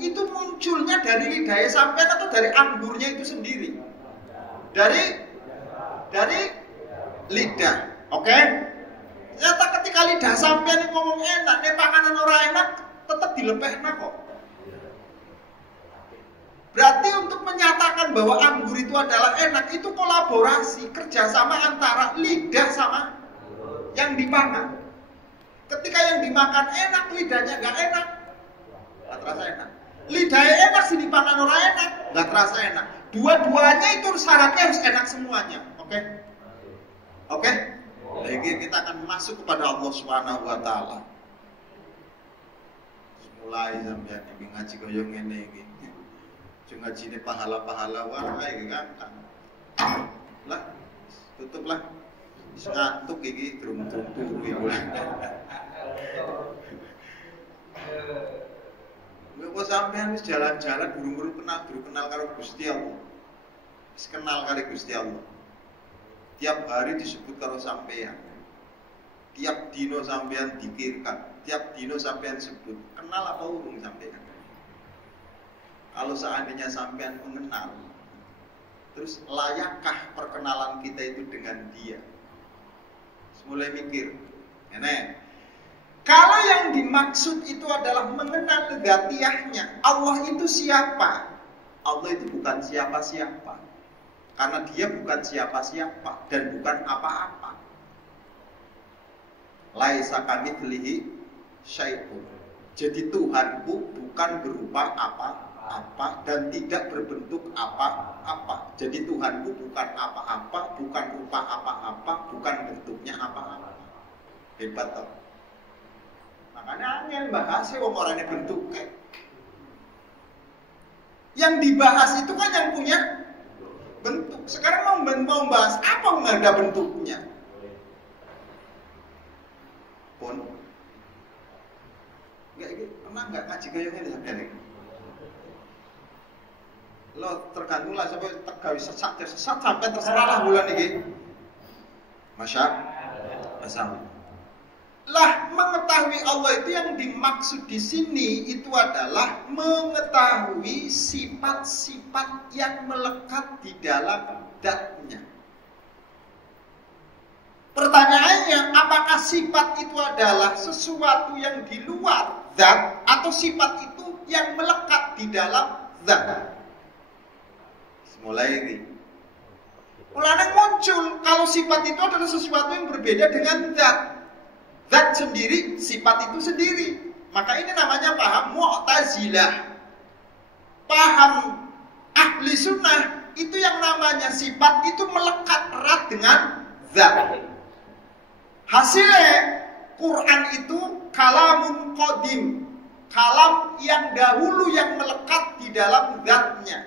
itu munculnya dari lidahnya sampean atau dari anggurnya itu sendiri? Dari lidah. Oke? Ternyata ketika lidah sampean ngomong enak, nek makanan ora enak tetap dilepehna kok. Berarti untuk menyatakan bahwa anggur itu adalah enak, itu kolaborasi, kerjasama antara lidah sama yang dimakan. Ketika yang dimakan enak, lidahnya nggak enak, nggak terasa enak. Lidahnya enak, sih dimakan orang enak, nggak terasa enak. Dua-duanya itu syaratnya harus enak semuanya. Oke? Oke? Lagi kita akan masuk kepada Allah Subhanahu Wa Taala. Mulai sampai ngaji koyo ngene iki. Cuma ngaji ini pahala-pahala wae gampang. Lah, tutuplah. Wis ngantuk iki drum-turu iki. Kok sampean wis jalan-jalan burung-burung kenal karo Gusti Allah. Wis kenal karo Gusti Allah. Tiap hari disebut karo sampean. Tiap dino sampean dikirkan, tiap dino sampean sebut. Kenal apa urung sampean? Kalau seandainya sampean mengenal, terus layakkah perkenalan kita itu dengan dia? Mulai mikir, nenek. Kalau yang dimaksud itu adalah mengenal dzatiyahnya, Allah itu siapa? Allah itu bukan siapa-siapa, karena dia bukan siapa-siapa dan bukan apa-apa. Laisa kamitslihi syai'un. Jadi Tuhanku bukan berupa apa-apa dan tidak berbentuk apa-apa. Jadi Tuhanku bukan apa-apa, bukan rupa apa-apa, bukan bentuknya apa-apa. Hebat toh. Makanya angel bahasnya wong orane bentuknya. Yang dibahas itu kan yang punya bentuk. Sekarang mau bahas apa nggak ada bentuknya? Pun pernah nggak ngaji kayaknya di sampean iki? Lo tergantung lah sampai tergawi sesat sampai terserah lah bulan ini. Masya Allah. Lah, mengetahui Allah itu yang dimaksud di sini itu adalah mengetahui sifat-sifat yang melekat di dalam zat-Nya. Pertanyaannya, apakah sifat itu adalah sesuatu yang di luar zat atau sifat itu yang melekat di dalam zat? Mulai ini. Mulai muncul kalau sifat itu adalah sesuatu yang berbeda dengan zat. Zat sendiri, sifat itu sendiri. Maka ini namanya paham Mu'tazilah. Paham ahli sunnah itu yang namanya sifat itu melekat erat dengan zat. Hasilnya Quran itu kalamun qadim, kalam yang dahulu yang melekat di dalam zatnya.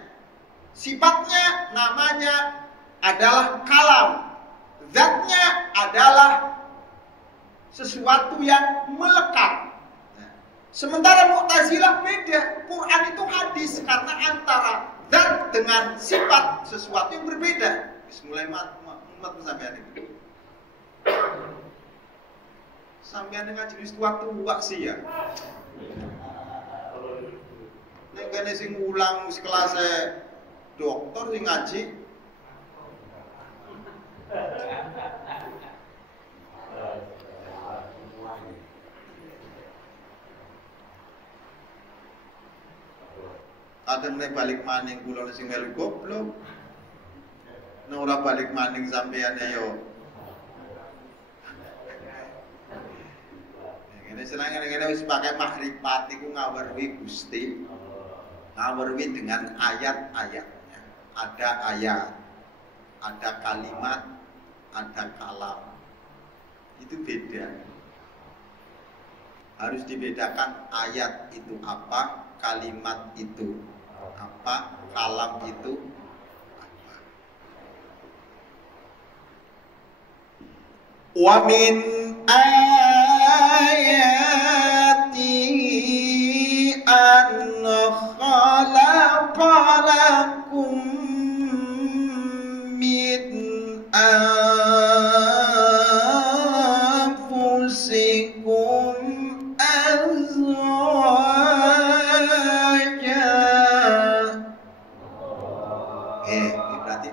Sifatnya namanya adalah kalam, zatnya adalah sesuatu yang melekat. Sementara Mu'tazilah beda. Quran itu hadis karena antara zat dengan sifat sesuatu yang berbeda. Mulai umat sampean itu. Sampean ngaji wis tua sih ya. Nek kene sing ulang wis kelas dokter sing ngaji. Kadang nek balik maning kula sing melu goblok. Nek ora balik maning sampeyan yo. Ngene seneng ngene wis pakai makrifat iku ngawerwi Gusti. Ngawerwi dengan ayat-ayatnya. Ada ayat, ada kalimat, ada kalam. Itu beda. Harus dibedakan ayat itu apa, kalimat itu apa, kalam itu apa. Wa min ayatihi an khalaqalakum min anfusikum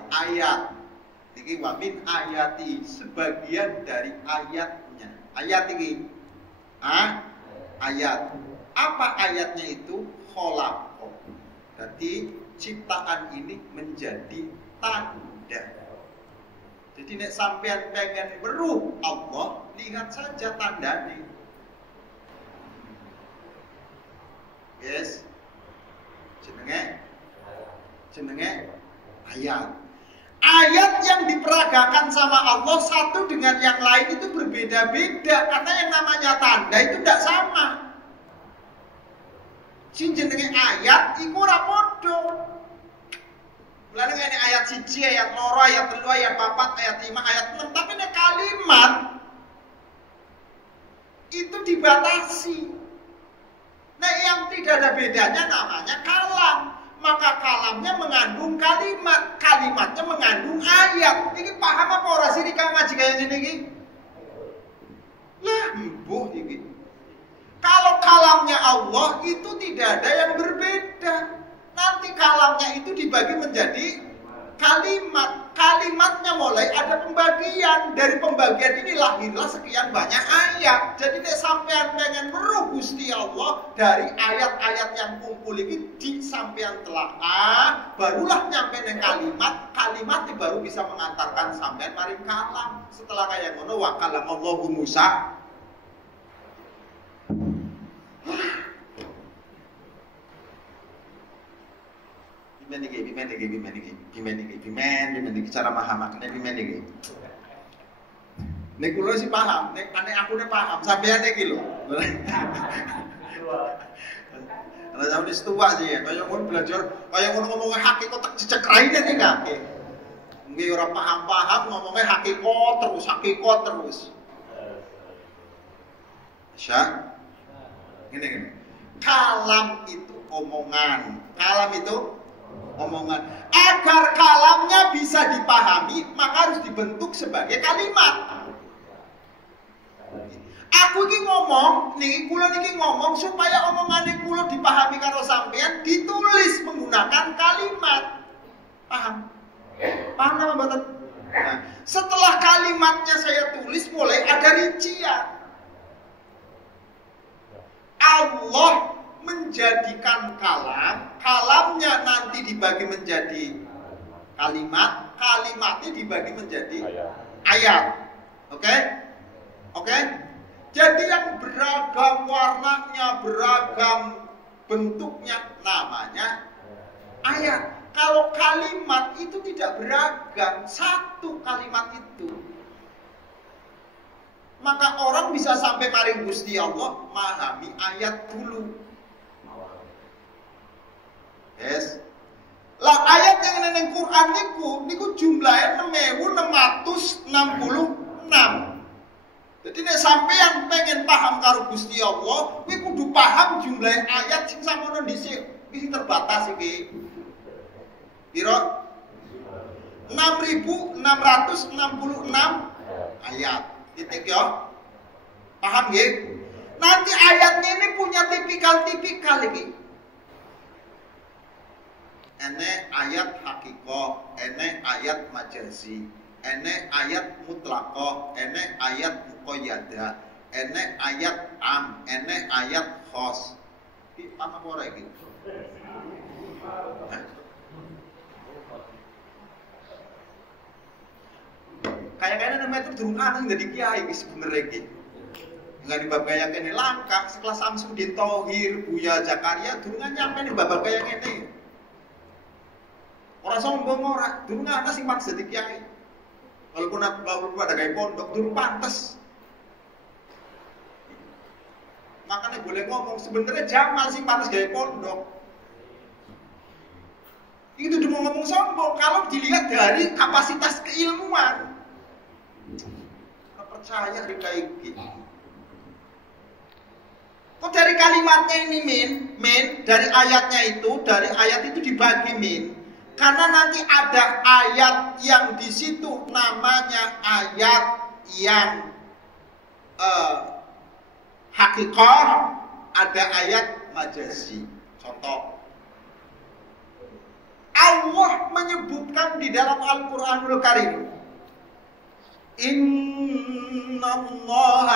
ayat. Iki wa min ayati, sebagian dari ayatnya. Ayat ini. Ayat. Apa ayatnya itu? Kholaqo. Jadi ciptaan ini menjadi tanda. Jadi nek sampean pengen weruh Allah, lihat saja tandanya. Yes. Jenenge ayat. Ayat yang diperagakan sama Allah satu dengan yang lain itu berbeda-beda karena yang namanya tanda itu tidak sama. Sing jenenge ayat iku ora padha. Mulane ngene ayat 1, ayat 2, ayat 3, ayat 4, ayat 5, ayat 6, tapi nek kalimat itu dibatasi. Nah, yang tidak ada bedanya namanya kalam. Maka kalamnya mengandung kalimat, kalimatnya mengandung ayat. Ini paham apa ora sih kang ngaji kaya ngene iki? Lah, mbuh iki. Kalau kalamnya Allah itu tidak ada yang berbeda. Nanti kalamnya itu dibagi menjadi kalimat. Kalimatnya mulai ada pembagian. Dari pembagian ini lahirlah sekian banyak ayat. Jadi nek sampean pengen weruh Gusti Allah dari ayat-ayat yang kumpul ini di sampean telaah, barulah nyampe nang kalimat. Kalimat baru bisa mengantarkan sampean maring kalam. Setelah kaya ngono wa kalamallahu Musa. Bimen iki cara mahamakne bimen iki. Nek kula sih paham, nek aku paham, sampeyan iki lho. Ana sampe wis tuwa sih ya, kaya ngono belajar, kaya ngono ngomongnya hakikat tak cecek raine iki kake. Nggih ora paham-paham ngomongnya hakikat terus. Sya. Gini. Kalam itu omongan. Kalam itu omongan. Agar kalamnya bisa dipahami, maka harus dibentuk sebagai kalimat. Aku iki ngomong, kula niki ngomong supaya omongane kula dipahami karo sampean, ditulis menggunakan kalimat. Paham? Paham apa mboten? Nah, setelah kalimatnya saya tulis mulai ada rincian. Allah menjadikan kalamnya nanti dibagi menjadi kalimat, kalimatnya dibagi menjadi ayat. Oke? Oke? Jadi yang beragam warnanya, beragam bentuknya namanya ayat. Kalau kalimat itu tidak beragam, satu kalimat itu, maka orang bisa sampai maring Gusti Allah memahami ayat dulu. Yes. Lah ayat yang neng Quran niku jumlahnya 6.666. Jadi nek sampean pengen paham karo Gusti Allah, kuwi kudu paham jumlah ayat sing samono dhisik. Iki terbatas iki. Piro? 6.666 ayat. Titik ya. Paham nggih? Nanti ayatnya ini punya tipikal-tipikal iki. Ene ayat hakikoh, ene ayat majazi, ene ayat mutlaqah, ene ayat muqayyadah, ene ayat am, ene ayat khos. Iki paham apa ora iki? Kayak-kayaknya namanya itu durung ana sing dadi kiai iki sebenarnya iki. Enggak dibab kaya kene langkah sekelas Samsudin Tauhir, Buya Zakaria durung nyampe ning bab kaya kene. Orang sombong ora, durung ana sing pantes dadi kiai. Walaupun ada gaya pondok, durung pantes. Makanya boleh ngomong sebenarnya Jamal sing pantes gaya pondok. Itu udah mau ngomong sombong kalau dilihat dari kapasitas keilmuan. Nggak percaya kayak gitu. Kok dari kalimatnya ini dari ayatnya itu, dari ayat itu dibagi karena nanti ada ayat yang di situ namanya ayat yang hakikah, ada ayat majazi. Contoh, Allah menyebutkan di dalam Al-Qur'anul Karim, Innallaha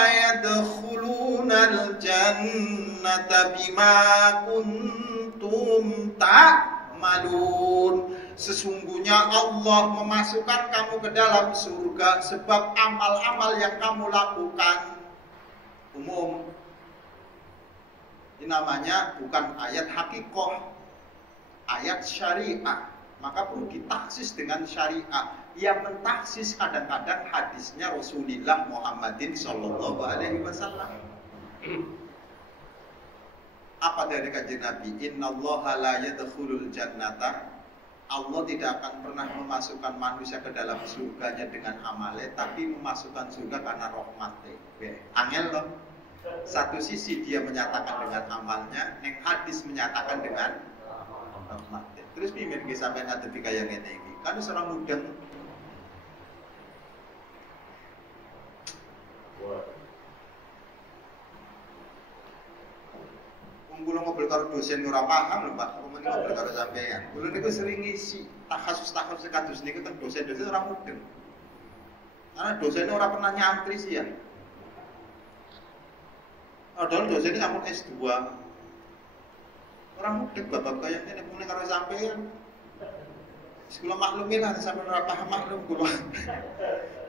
yadkhulunal jannata bima kuntum ta'malun. Sesungguhnya Allah memasukkan kamu ke dalam surga sebab amal-amal yang kamu lakukan. Umum. Ini namanya bukan ayat hakikoh, ayat syariah. Maka perlu ditaksis dengan syariah. Yang mentaksis kadang-kadang hadisnya Rasulullah Muhammadin Sallallahu Alaihi Wasallam. Apa dari kajian Nabi? Innallaha la yadkhulul jannata. Allah tidak akan pernah memasukkan manusia ke dalam surganya dengan amalnya, tapi memasukkan surga karena rahmatnya. Angel loh. Satu sisi dia menyatakan dengan amalnya, yang hadis menyatakan dengan rahmatnya. Terus pimen ki sampean ngadepi kaya ngene iki. Kan seorang mudeng. Kula ngobrol karo dosen ora paham lho Pak, kok ngobrol karo sampean. Kula niku sering ngisi takhasus-takhasus kados niku teng dosen-dosen ora mudeng. Karena dosennya ora pernah nyantri sih ya. Padahal dosennya sampun S2. Orang mudeng babak kaya ngene mulai karo sampean. Kula maklumi lah sampean ora paham maklum kula.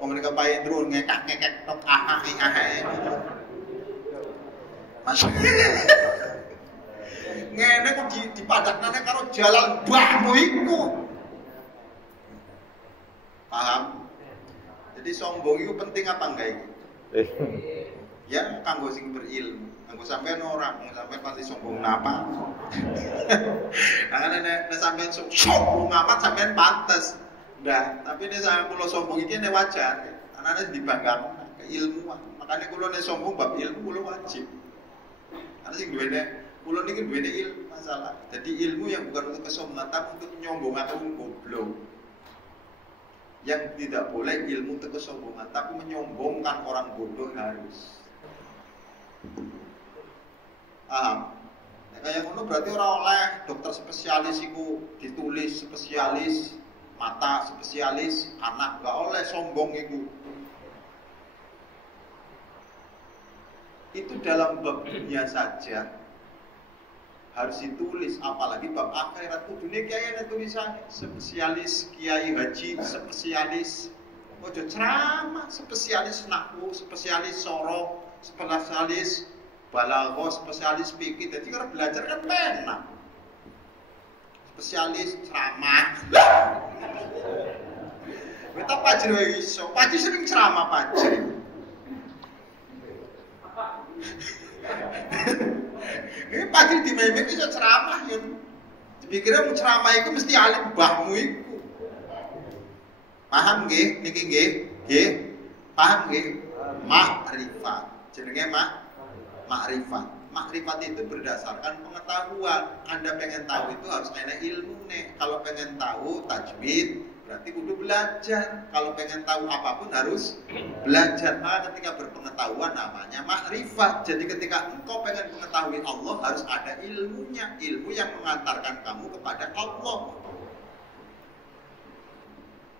Wong menika paendro ngekak-ngekek tok ae. Ngene kok dipadaknane karo jalan mbahmu iku. Paham? Jadi sombong itu penting apa enggak iki? Ya kanggo sing berilmu. Kanggo sampean ora, sampean pasti sombong napa. Karena nek sampean sombong amat sampean pantes. Nggak, tapi nek sampean kula sombong iki nek wajar. Karena nek dibanggakan keilmuan. Makanya kula nek sombong bab ilmu kula wajib. Karena sing duwene kula niki duwene ilmu masalah. Jadi ilmu yang bukan untuk kesombongan tapi untuk menyombongkan wong goblok. Yang tidak boleh ilmu untuk kesombongan tapi menyombongkan orang bodoh harus. Paham? Nek kaya ngono berarti ora oleh dokter spesialis iku ditulis spesialis mata, spesialis anak, enggak oleh sombong iku. Itu dalam bab dunia saja harus ditulis, apalagi bab akhirat. Kudune kiai ana tulisannya spesialis kiai haji, spesialis ojo ceramah, spesialis nahwu, spesialis sorok, spesialis balaghah, spesialis fikih. Jadi kalau belajar kan penak. Spesialis ceramah. Kita pajri wae iso. Pajri sering ceramah pajri. Ini pagi di memek iso ceramah ya. Dipikirnya mau ceramah itu mesti alim mbahmu iku. Paham nggih? Niki nggih? Nggih. Paham nggih? Makrifat. Jenenge makrifat. Makrifat itu berdasarkan pengetahuan. Anda pengen tahu itu harus ada ilmu nih. Kalau pengen tahu tajwid berarti kudu belajar. Kalau pengen tahu apapun harus belajar. Maka ketika berpengetahuan namanya makrifat. Jadi ketika engkau pengen mengetahui Allah harus ada ilmunya. Ilmu yang mengantarkan kamu kepada Allah.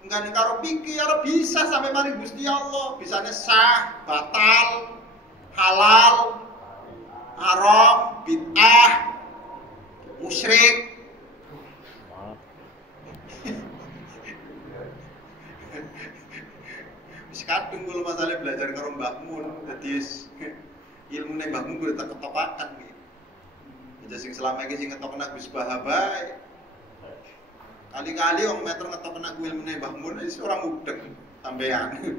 Enggak nih karo pikir bisa sampai mari Gusti Allah. Bisanya sah, batal, halal, haram, bid'ah, musyrik. Kadung kalau masalah belajar karo Mbah Mun, dadi ilmune Mbah Mun kudu tak ketopakan iki. Aja sing selama iki sing ketokna Gus Bah bae. Kali-kali wong metro ngetokna ilmune Mbah Mun wis ora mudeng sampean.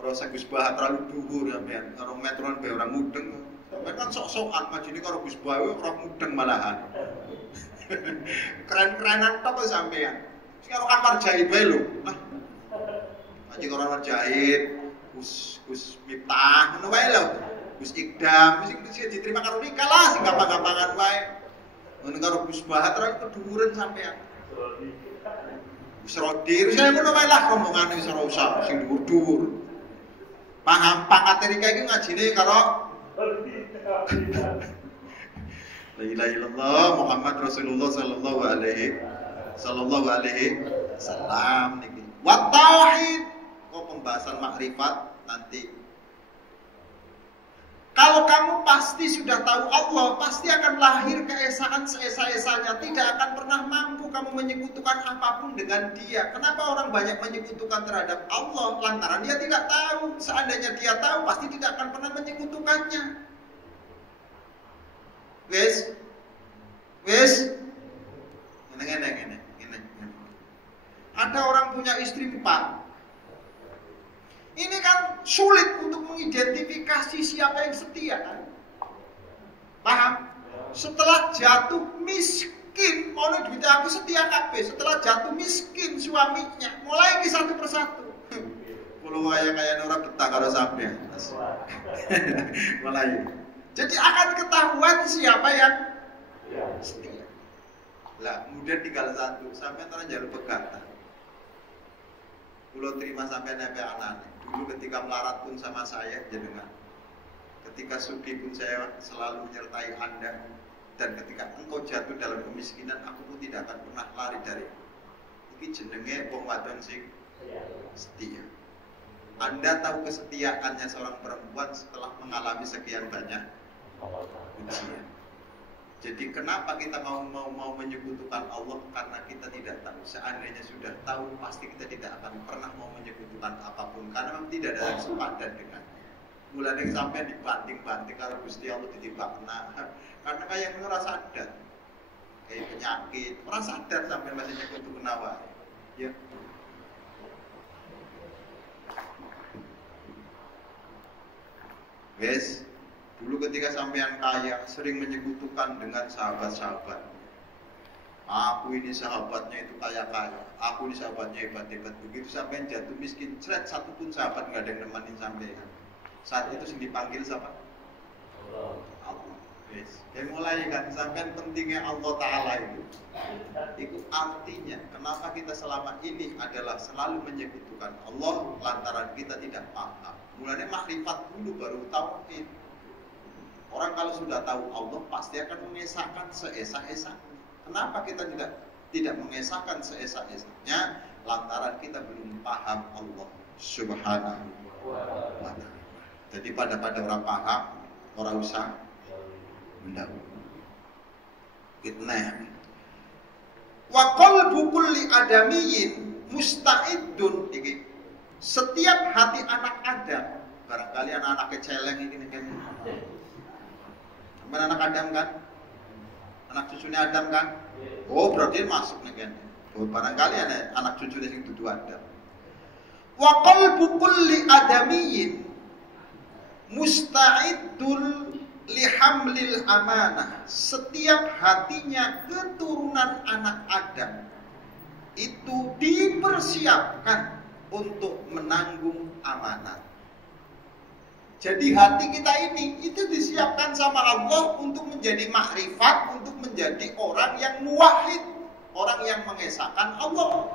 Ora usah Gus Bah terlalu dhuwur sampean, karo metroan bae ora mudeng. Sampeyan kan sok-sokan majine karo Gus Bah ora mudeng malahan. Keren-kerenan tok sampean. Sing karo Anwar Jahid bae lho. Ngaji orang Jahid, Gus Miftah, ngono wae lho. Gus Ikdam, sing diterima karo nikah lah, sing gampang-gampangan wae. Ngono karo Gus Bahat ra keduren sampean. Gus Rodi, wis ngono wae lah omongane wis ora usah sing dhuwur-dhuwur. Paham pangkat rika iki ngajine karo La ilaha illallah Muhammad Rasulullah sallallahu alaihi wasallam niki. Wa tauhid. Oh, pembahasan makrifat nanti. Kalau kamu pasti sudah tahu Allah, pasti akan lahir keesaan seesa-esanya. Tidak akan pernah mampu kamu menyekutukan apapun dengan Dia. Kenapa orang banyak menyekutukan terhadap Allah? Lantaran dia tidak tahu. Seandainya dia tahu, pasti tidak akan pernah menyekutukannya. Wes. Ini. Ada orang punya istri 4. Ini kan sulit untuk mengidentifikasi siapa yang setia kan? Paham? Setelah jatuh miskin, mau duit aku setia kabeh. Setelah jatuh miskin suaminya, mulai ke satu persatu. Kalau kayak orang betah karo sampean. Mulai. Jadi akan ketahuan siapa yang setia. Lah, kemudian tinggal satu, sampean terus jalur pegatan. Kulo terima sampai nempe anaknya. Dulu ketika melarat pun sama saya, jenengan. Ketika sugih pun saya selalu menyertai Anda. Dan ketika engkau jatuh dalam kemiskinan, aku pun tidak akan pernah lari dari. Ini jenenge wong wadon sing setia. Anda tahu kesetiaannya seorang perempuan setelah mengalami sekian banyak ujian. Jadi kenapa kita mau menyekutukan Allah? Karena kita tidak tahu. Seandainya sudah tahu, pasti kita tidak akan pernah mau menyekutukan apapun. Karena memang tidak ada yang sepadan dengannya. Mulai sampai dibanting-banting kalau Gusti Allah ditibakna. Karena kayak orang sadar, kayak penyakit, orang sadar sampai masih nyekutu kenawa. Ya. Guys. Dulu ketika sampean kaya sering menyekutukan dengan sahabat-sahabat. Aku ini sahabatnya itu kaya-kaya. Aku ini sahabatnya hebat-hebat. Begitu sampean jatuh miskin, seret satu pun sahabat nggak ada yang nemenin sampean. Saat itu sing dipanggil siapa? Allah. Yes. Dan mulai kan sampean pentingnya Allah Taala itu. Itu artinya kenapa kita selama ini adalah selalu menyekutukan Allah lantaran kita tidak paham. Mulanya makrifat dulu baru tauhid. Orang kalau sudah tahu Allah pasti akan mengesahkan seesa-esanya. Kenapa kita tidak mengesahkan seesa-esanya? Lantaran kita belum paham Allah Subhanahu wa ta'ala. Jadi pada orang paham, orang usah mendahului. Fitnah. Wa qalbu kulli adamiyyin musta'idun. Setiap hati anak Adam, barangkali anak-anak keceleng ini kan. Anak Adam kan? Anak cucunya Adam kan? Oh, berarti masuk nih kan. Oh, barangkali ada anak cucunya yang dudu Adam. Wa qalbu kulli adamiyyin musta'idul lihamlil amanah. Setiap hatinya keturunan anak Adam itu dipersiapkan untuk menanggung amanat. Jadi hati kita ini itu disiapkan sama Allah untuk menjadi makrifat, untuk menjadi orang yang muwahhid, orang yang mengesahkan Allah.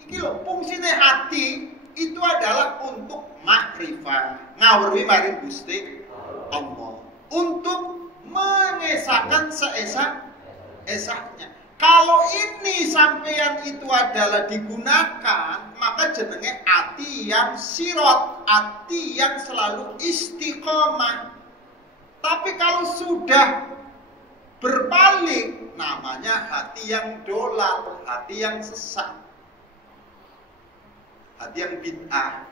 Iki lho, fungsine hati itu adalah untuk makrifat, ngawruhi maring Gusti Allah, untuk mengesahkan seesa-esahnya. Kalau ini sampeyan itu adalah digunakan, maka jenenge hati yang sirot, hati yang selalu istiqomah. Tapi kalau sudah berbalik, namanya hati yang dolal, hati yang sesat, hati yang bid'ah.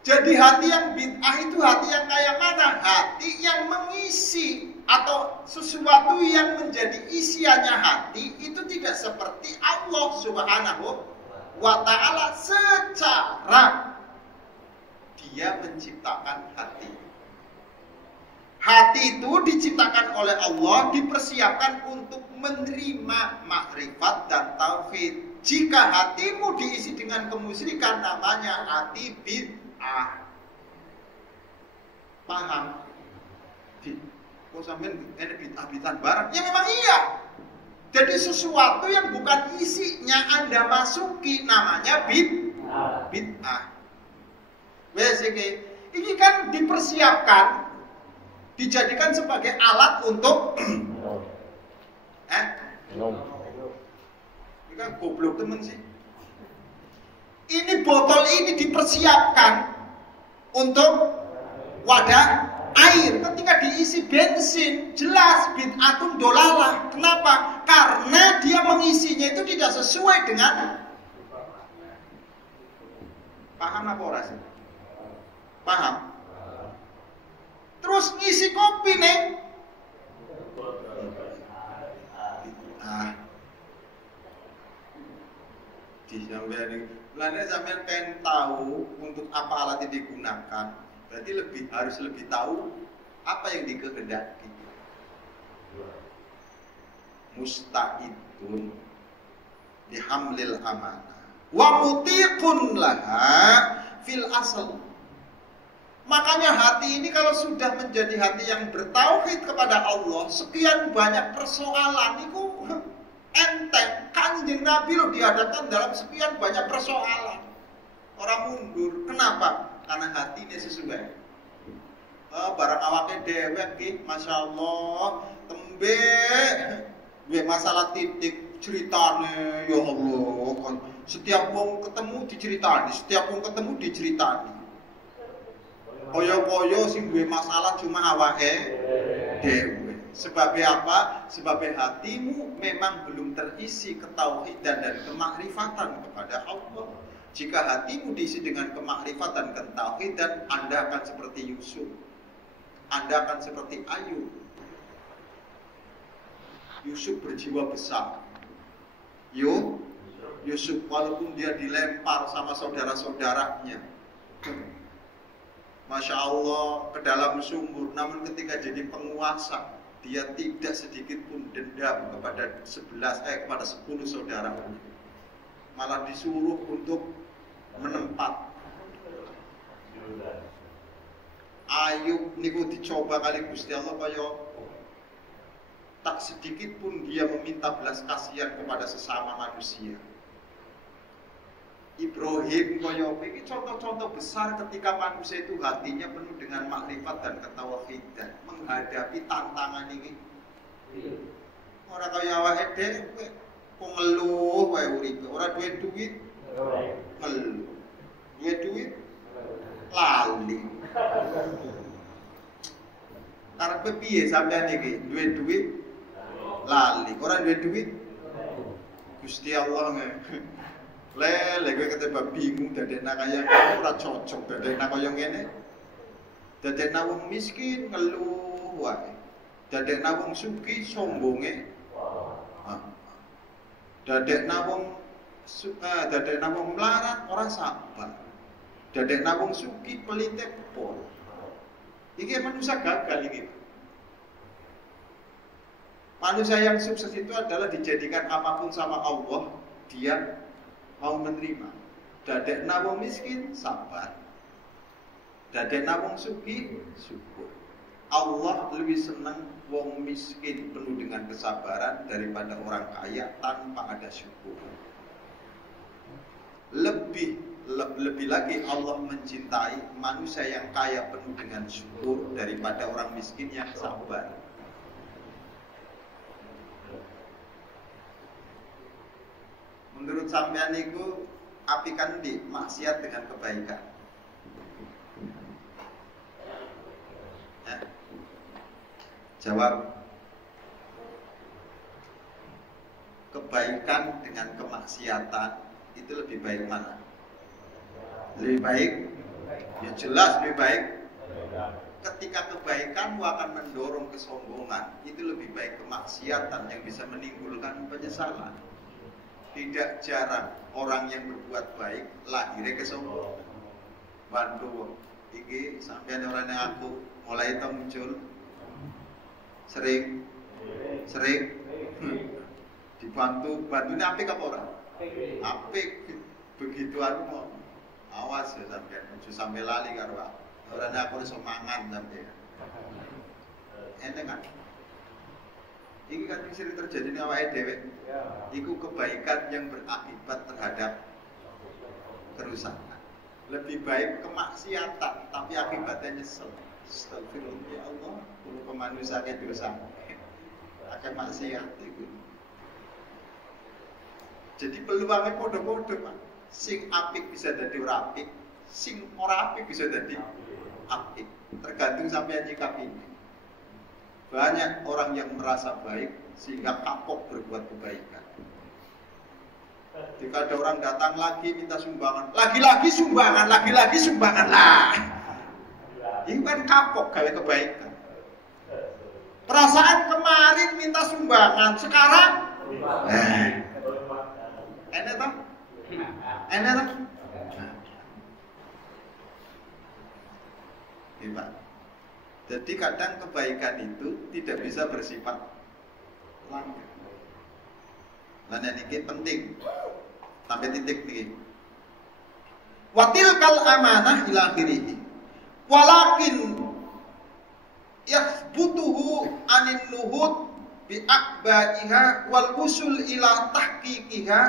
Jadi hati yang bid'ah itu hati yang kayak mana? Hati yang mengisi atau sesuatu yang menjadi isiannya hati itu tidak seperti Allah Subhanahu wa ta'ala secara dia menciptakan hati. Hati itu diciptakan oleh Allah, dipersiapkan untuk menerima makrifat dan tauhid. Jika hatimu diisi dengan kemusyrikan, namanya hati bid'ah. Paham? Kok sampean ini bid'ah-bid'ah barang? Ya memang iya. Jadi sesuatu yang bukan isinya Anda masuki, namanya bid'ah. Wes ini kan dipersiapkan, dijadikan sebagai alat untuk ini kan goblok temen sih. Ini botol ini dipersiapkan untuk wadah air. Ketika diisi bensin, jelas bid'atun dolalah. Kenapa? Karena dia mengisinya itu tidak sesuai dengan. Paham apa ora sih? Paham? Terus ngisi kopi nih. Bid'ah. Sampean pengen tahu untuk apa alat ini digunakan, berarti harus lebih tahu apa yang dikehendaki. Musta'idun dihamlil amanah wa mutiqun laha fil asal. Makanya hati ini kalau sudah menjadi hati yang bertauhid kepada Allah, sekian banyak persoalan itu enteng. Kanjeng Nabi loh dihadapkan dalam sekian banyak persoalan. Orang mundur. Kenapa? Karena hati ini sesuai. Barang awake dewek iki, masyaallah, tembe duwe masalah titik ceritane, ya Allah. Setiap wong ketemu diceritani, setiap wong ketemu diceritani. Koyo-koyo sing duwe masalah cuma awake dhewe. Sebabnya apa? Sebabnya hatimu memang belum terisi ketauhidan dan kemakrifatan kepada Allah. Jika hatimu diisi dengan kemakrifatan dan ketauhidan, Anda akan seperti Yusuf. Anda akan seperti Ayub. Yusuf berjiwa besar. Yusuf walaupun dia dilempar sama saudara-saudaranya, Masya Allah, ke dalam sumur, namun ketika jadi penguasa, dia tidak sedikit pun dendam kepada 10 saudaranya. Malah disuruh untuk menempat. Ayub niku dicoba kali Gusti Allah kaya tak sedikit pun dia meminta belas kasihan kepada sesama manusia. Ibrahim, koyo ini contoh-contoh besar ketika manusia itu hatinya penuh dengan makrifat dan ketauhidan menghadapi tantangan ini. Orang kaya awake dhewe kok ngeluh wae uripe, ora duwe duit. Ngeluh. Duwe duit lali. Karepe piye sampean iki? Duwe duit lali. Ora duwe duit Gusti Allah lele gue ketebak bingung dadekna kaya ora cocok dadekna kaya ngene. Dadekna wong miskin ngeluh wae. Dadekna wong sugih sombonge. Dadekna wong melarat ora sabar. Dadekna wong sugih pelite pol. Iki manusia gagal iki. Manusia yang sukses itu adalah dijadikan apapun sama Allah, dia mau menerima. Dadekna wong miskin sabar. Dadekna wong sugih syukur. Allah lebih senang wong miskin penuh dengan kesabaran daripada orang kaya tanpa ada syukur. Lebih lagi Allah mencintai manusia yang kaya penuh dengan syukur daripada orang miskin yang sabar. Menurut sampean niku apikan di maksiat dengan kebaikan. Ya. Jawab. Kebaikan dengan kemaksiatan itu lebih baik mana? Lebih baik? Ya jelas lebih baik. Ketika kebaikanmu akan mendorong kesombongan, itu lebih baik kemaksiatan yang bisa menimbulkan penyesalan. Tidak jarang orang yang berbuat baik lahirnya kesombongan. Bantu, iki sampean orang yang aku mulai muncul sering bantunya apik apa orang? Apik begitu aku mau awas ya sampean ojo sampai lali karo orang aku iso mangan sampean. Ente kan? Ini kan sering terjadi di awake dhewe. Iku kebaikan yang berakibat terhadap kerusakan. Lebih baik kemaksiatan tapi akibatnya nyesel. Astagfirullah ya Allah, kulo kemanusia ke dosa. Akeh maksiat iku. Jadi peluangnya podo-podo, Pak. Sing apik bisa dadi ora apik, sing ora apik bisa dadi apik. Tergantung sampeyan nyikapi. Banyak orang yang merasa baik sehingga kapok berbuat kebaikan. Jika ada orang datang lagi minta sumbangan, lagi-lagi sumbangan lah. Ini kan kapok gawe kebaikan. Perasaan kemarin minta sumbangan, sekarang enak toh? Iya. Jadi kadang kebaikan itu tidak bisa bersifat langgeng. Lan ini penting. Sampai titik nih. Watil kal amanah ila akhirih. Walakin yathbutuhu anin nuhud bi akbaiha wal usul ila tahqiqiha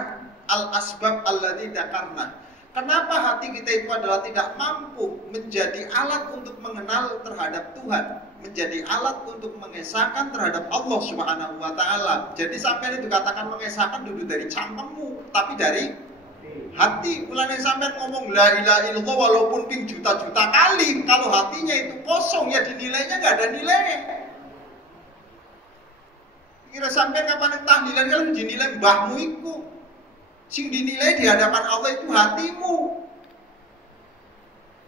al asbab alladzi dzakarna. Kenapa hati kita itu adalah tidak mampu menjadi alat untuk mengenal terhadap Tuhan, menjadi alat untuk mengesahkan terhadap Allah Subhanahu wa taala. Jadi sampai itu katakan mengesahkan duduk dari cangkemmu, tapi dari hati. Mulane sampai ngomong la ilaha illallah walaupun ping juta-juta kali, kalau hatinya itu kosong ya dinilainya enggak ada nilai. Kira sampai kapan tahlilan kalau dinilai mbahmu iku. Sing dinilai di hadapan Allah itu hatimu.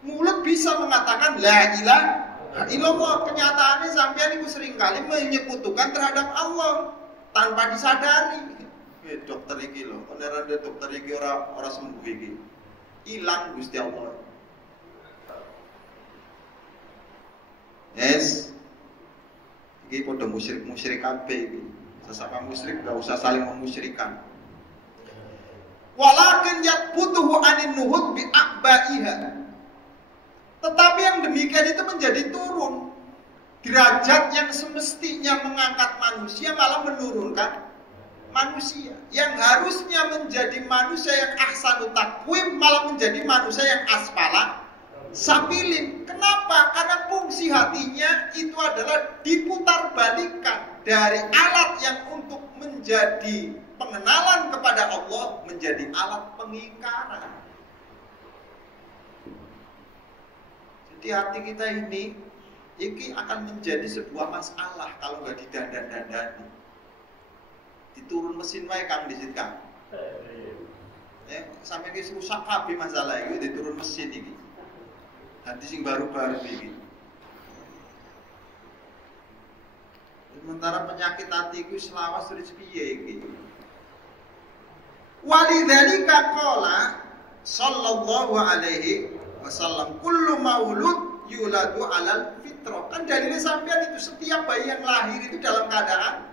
Mulut bisa mengatakan la ilaha illallah, kenyataannya sampean itu seringkali menyekutukan terhadap Allah tanpa disadari. Dokter iki lho, beneran dokter iki ora sembuh iki. Ilang Gusti Allah. Yes. Iki padha musyrik kabeh iki. Sesama musyrik enggak usah saling memusyrikan. Walakin yatbutuhu anin nuhud bi akbaiha. Tetapi yang demikian itu menjadi turun. Derajat yang semestinya mengangkat manusia malah menurunkan manusia yang harusnya menjadi manusia yang ahsanut taqwim malah menjadi manusia yang asfala safilin. Kenapa? Karena fungsi hatinya itu adalah diputarbalikkan dari alat yang untuk menjadi pengenalan kepada Allah menjadi alat pengingkaran. Jadi hati kita ini akan menjadi sebuah masalah kalau nggak didandan-dandani. Diturun mesin wae Kang di situ Kang. Sampai ki rusak kabeh masalah iki diturun mesin iki. Hati sing baru-baru iki. Sementara penyakit hati iku selawas terus piye iki? Walidzalika qala sallallahu alaihi wasallam kullu maulud yuladu alal fitrah. Kan dalilnya sampean itu setiap bayi yang lahir itu dalam keadaan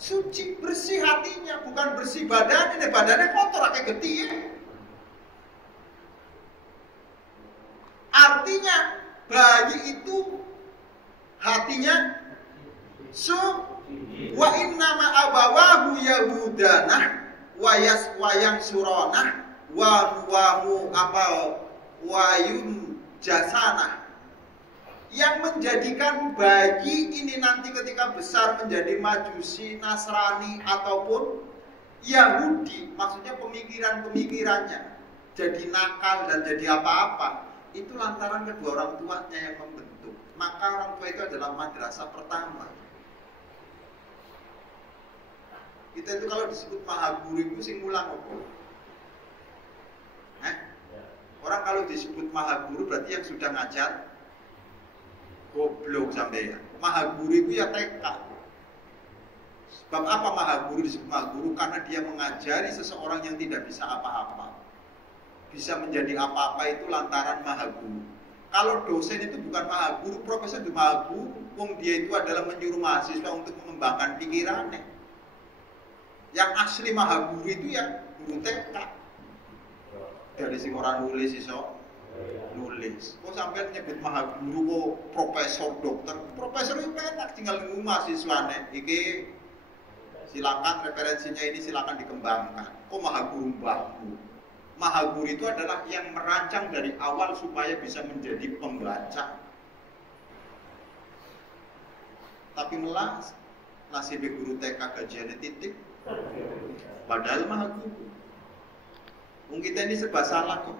suci, bersih hatinya, bukan bersih badannya. Badannya kotor kayak getih. Artinya bayi itu hatinya wa innama abawahu yahudanah wayang suronah wayun jasanah. Yang menjadikan bayi ini nanti ketika besar menjadi Majusi, Nasrani ataupun Yahudi, maksudnya pemikirannya jadi nakal dan jadi apa-apa, itu lantaran kedua orang tuanya yang membentuk. Maka orang tua itu adalah madrasah pertama. Kita itu kalau disebut maha guru itu sing mulang apa? Orang kalau disebut maha guru berarti yang sudah ngajar goblok sampai ya. Maha guru itu ya TK. Sebab apa maha guru disebut maha guru? Karena dia mengajari seseorang yang tidak bisa apa-apa. Bisa menjadi apa-apa itu lantaran maha guru. Kalau dosen itu bukan maha guru, profesor itu maha guru. Dia itu adalah menyuruh mahasiswa untuk mengembangkan pikirannya. Yang asli maha guru itu ya guru TK. Dari sing orang nulis iso nulis. Kok sampai nyebut maha guru kok profesor dokter. Profesor itu enak tinggal ngomong mahasiswane. Iki silakan referensinya ini silakan dikembangkan. Kok maha guru mbahku? Maha guru itu adalah yang merancang dari awal supaya bisa menjadi pembaca. Tapi melas nasib guru TK gajiannya titik. Padahal maha guru. Mungkin kita ini serba salah kok.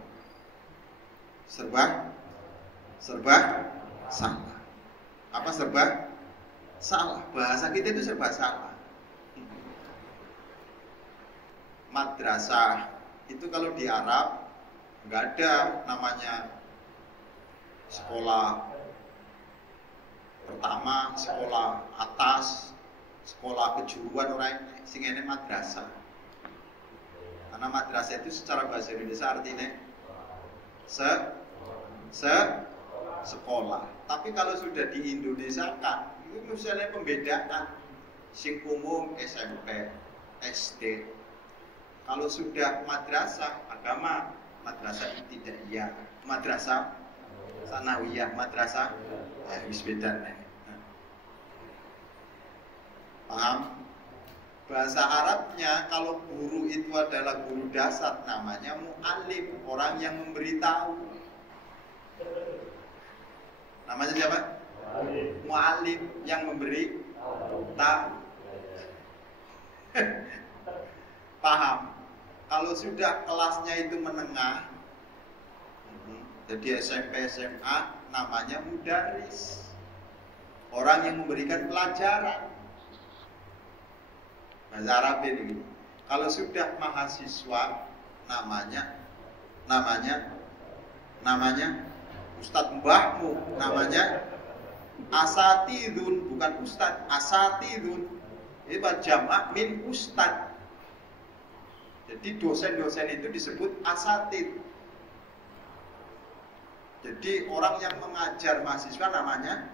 Serba salah. Apa serba salah? Bahasa kita itu serba salah. Madrasah itu kalau di Arab nggak ada namanya sekolah pertama, sekolah atas, sekolah kejuruan orang sing ini madrasah. Karena madrasah itu secara bahasa Indonesia artinya sekolah. Tapi kalau sudah di Indonesia kan, itu misalnya pembedaan sing umum SMP, SD. Kalau sudah madrasah agama, madrasah ibtidaiyah, madrasah sanawiyah, madrasah wisbedan. Paham? Bahasa Arabnya kalau guru itu adalah guru dasar, namanya mu'allim, orang yang memberitahu. Namanya siapa? Mu'allim, yang memberi tahu. Paham? Kalau sudah kelasnya itu menengah, jadi SMP, SMA, namanya mudaris, orang yang memberikan pelajaran. Bahasa Arab ini. Kalau sudah mahasiswa, namanya Ustadz mbahmu, namanya asatidun, bukan ustadz, asatidun. Ini jamak min ustadz. Jadi dosen-dosen itu disebut asatid. Jadi orang yang mengajar mahasiswa namanya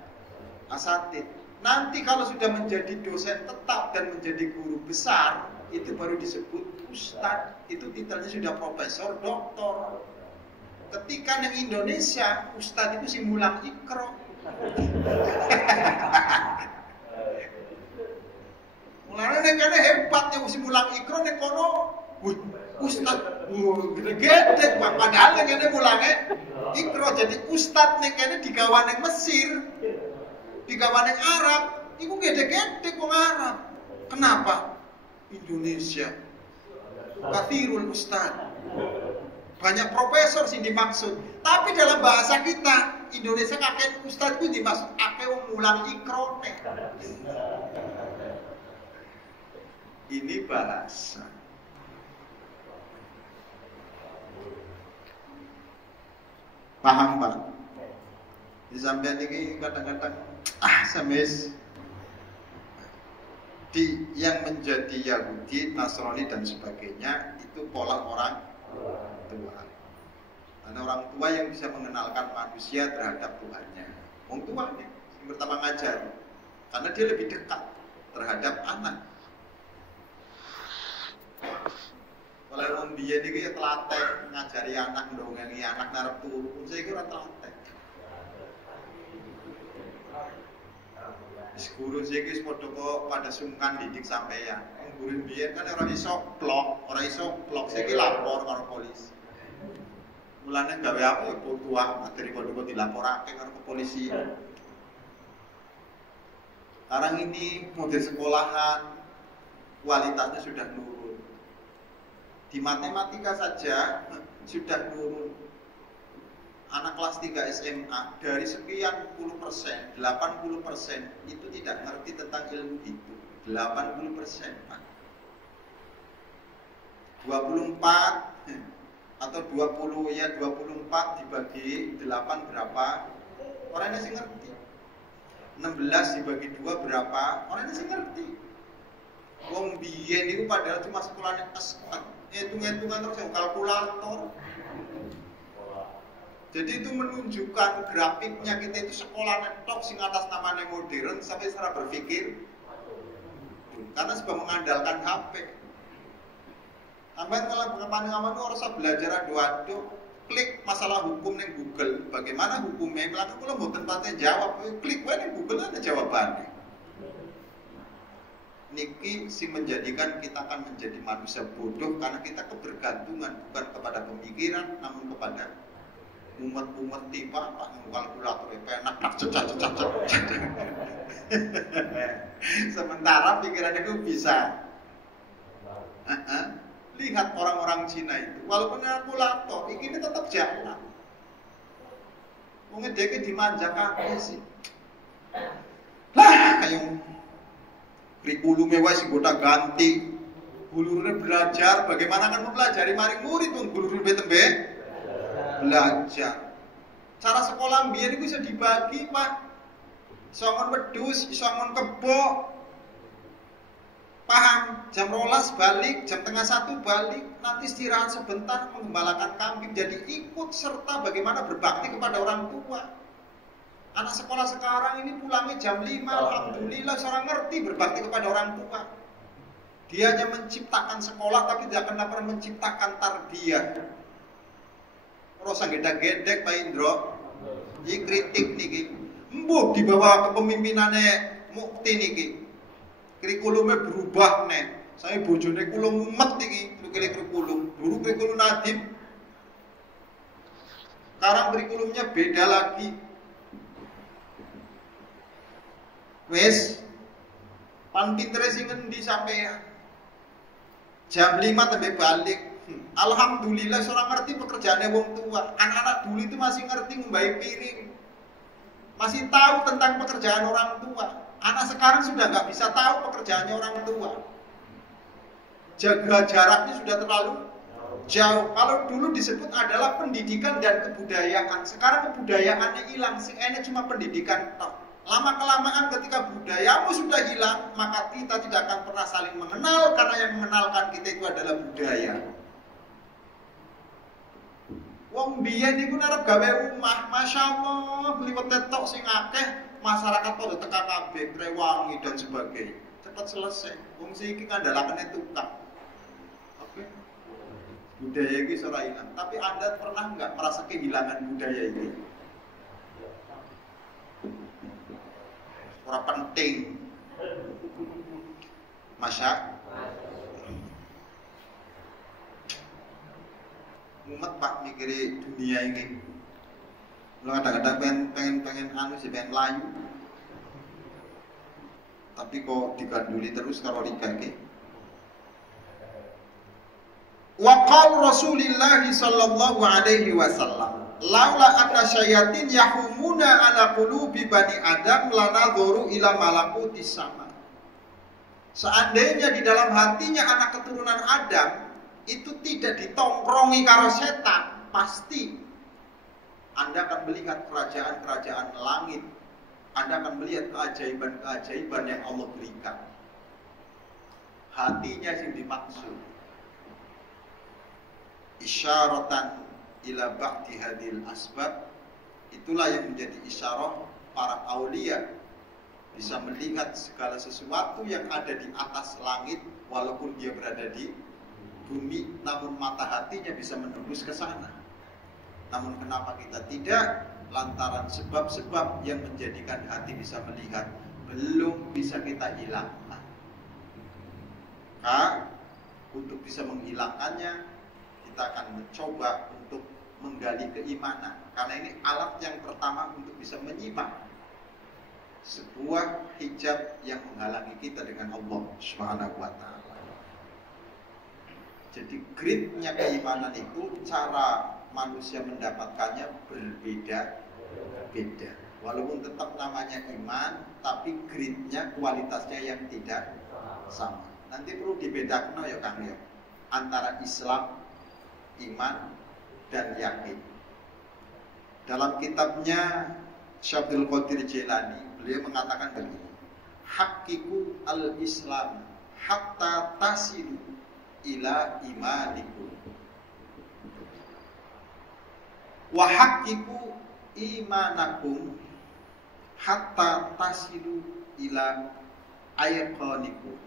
asatid. Nanti kalau sudah menjadi dosen tetap dan menjadi guru besar, itu baru disebut ustadz. Itu titelnya sudah profesor, doktor. Ketika di Indonesia, ustadz itu simulang ikro. Mulane nek kene hebatnya mesti mulang ikro nek kono. Wih, ustaz, gede-gede padahal nek kene mulange ikro jadi ustaz nek kene digawa ning Mesir. Digawa ning Arab, iku gede-gede wong Arab. Kenapa? Indonesia. Kathirul ustaz. Banyak profesor sih dimaksud. Tapi dalam bahasa kita, Indonesia kakek ustaz itu dimaksud akeh wong mulang ikrone. Ini bahasa. Paham Pak? Disampaikan ini kadang-kadang semis yang menjadi Yahudi, Nasrani dan sebagainya itu pola orang tua. Karena orang tua yang bisa mengenalkan manusia terhadap Tuhannya. Orang tua nih, yang pertama ngajar. Karena dia lebih dekat terhadap anak. Kalau orang dia ini telatih ngajari anak, ndongengi anak narap turu, saya kira telatih. Guru saya kira padha kok pada sungkan didik sampeyan. Guru biyen kan ora iso blok, saya kira lapor karo polisi. Mulane gawe apa ya bodoh amat daripada kok dilaporake karo polisi. Sekarang ini model sekolahan kualitasnya sudah turun. Di matematika saja sudah turun. Anak kelas 3 SMA dari sekian puluh persen, 80% itu tidak ngerti tentang ilmu itu. 80%. 24 atau 20 ya 24 dibagi 8 berapa? Orangnya sih ngerti. 16 dibagi 2 berapa? Orangnya sih ngerti. Wong biyen niku padahal cuma sekolahnya hitung-hitungan terus yang kalkulator. Jadi itu menunjukkan grafiknya kita itu sekolah netok sing atas namanya modern sampai secara berpikir karena sebab mengandalkan HP. Sampai kalau pengaman orang usah belajar adu-adu, klik masalah hukum ning Google, bagaimana hukumnya? Melaka kula mboten pate jawab, klik wae ning Google ada jawabannya. Niki sing menjadikan kita akan menjadi manusia bodoh karena kita kebergantungan bukan kepada pemikiran namun kepada umat-umat tiba apa kalkulator penak cecak. Sementara pikiran itu bisa lihat orang-orang Cina itu walaupun kalkulator ini tetap jalan. Wong dheke dimanjakake sih. Lah kayak kurikulumnya wis gonta ganti. Gurune belajar bagaimana kan mempelajari maring murid wong guru tembe belajar. Cara sekolah mbiyen iku bisa dibagi, Pak. Songon wedhus, songon kebo. Paham? Jam 12 balik, jam tengah 1 balik, nanti istirahat sebentar mengembalakan kambing. Jadi ikut serta bagaimana berbakti kepada orang tua. Anak sekolah sekarang ini pulangnya jam 5, alhamdulillah seorang ngerti berbakti kepada orang tua. Dia hanya menciptakan sekolah tapi tidak akan pernah menciptakan tarbiyah. Rasa gedek-gedek Pak Indro. Iki kritik niki. Mbuh di bawah kepemimpinannya Mukti niki. Kurikulumnya berubah nih. Saya bojone kula mumet iki nukile kurikulum. Dulu kurikulum Nadiem. Sekarang kurikulumnya beda lagi. Wes pan pintere sing ngendi sampean? Jam 5 tembe balik. Alhamdulillah seorang ngerti pekerjaannya wong tua. Anak-anak dulu itu masih ngerti ngumbai piring. Masih tahu tentang pekerjaan orang tua. Anak sekarang sudah nggak bisa tahu pekerjaannya orang tua. Jaga jaraknya sudah terlalu jauh. Kalau dulu disebut adalah pendidikan dan kebudayaan. Sekarang kebudayaannya hilang. Sing enek cuma pendidikan tok. Lama-kelamaan ketika budayamu sudah hilang, maka kita tidak akan pernah saling mengenal karena yang mengenalkan kita itu adalah budaya. Wong biyen niku arep gawe omah, masyaallah, liwat tetok sing akeh, masyarakat padha teka kabeh, rewangi dan sebagainya. Cepat selesai. Wong siki kandhalane tukang. Oke. Budaya iki ora ilang, tapi Anda pernah enggak merasa kehilangan budaya ini? Ora penting. Masya mumet Pak mikiri dunia ini. Lo kadang-kadang pengen anu sih, pengen layu. Tapi kok diganduli terus karo rika iki. Wa qala Rasulullah sallallahu alaihi wasallam, laula anna syayatin yahumuna ala qulubi bani Adam lanadhuru ila malakutis sama. Seandainya di dalam hatinya anak keturunan Adam itu tidak ditongkrongi karo setan, pasti Anda akan melihat kerajaan-kerajaan langit. Anda akan melihat keajaiban-keajaiban yang Allah berikan. Hatinya yang dimaksud. Isyaratan ila ba'di hadil asbab. Itulah yang menjadi isyarah para aulia. Bisa melihat segala sesuatu yang ada di atas langit, walaupun dia berada di bumi, namun mata hatinya bisa menembus ke sana. Namun kenapa kita tidak? Lantaran sebab-sebab yang menjadikan hati bisa melihat belum bisa kita hilangkan. Maka untuk bisa menghilangkannya, kita akan mencoba untuk menggali keimanan. Karena ini alat yang pertama untuk bisa menyimak sebuah hijab yang menghalangi kita dengan Allah Subhanahu wa ta'ala. Jadi gridnya keimanan itu, cara manusia mendapatkannya berbeda-beda. Walaupun tetap namanya iman, tapi gridnya, kualitasnya yang tidak sama. Nanti perlu dibedakan ya Kang ya, antara Islam, iman, dan yakin. Dalam kitabnya Syabdul Qadir Jailani, beliau mengatakan begini, hakiku al-Islam hatta tasilu ila imanikum wa hakiku imanakum hatta tasilu ila ayqanikum.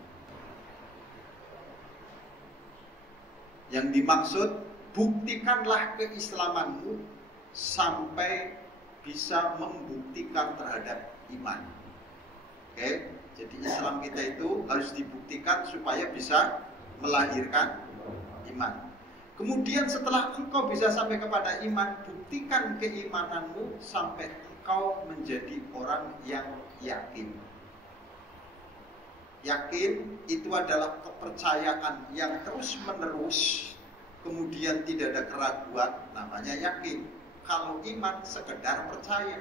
Yang dimaksud, buktikanlah keislamanmu sampai bisa membuktikan terhadap iman. Oke, jadi Islam kita itu harus dibuktikan supaya bisa melahirkan iman. Kemudian setelah engkau bisa sampai kepada iman, buktikan keimananmu sampai engkau menjadi orang yang yakin. Yakin itu adalah kepercayaan yang terus menerus, kemudian tidak ada keraguan, namanya yakin. Kalau iman sekedar percaya,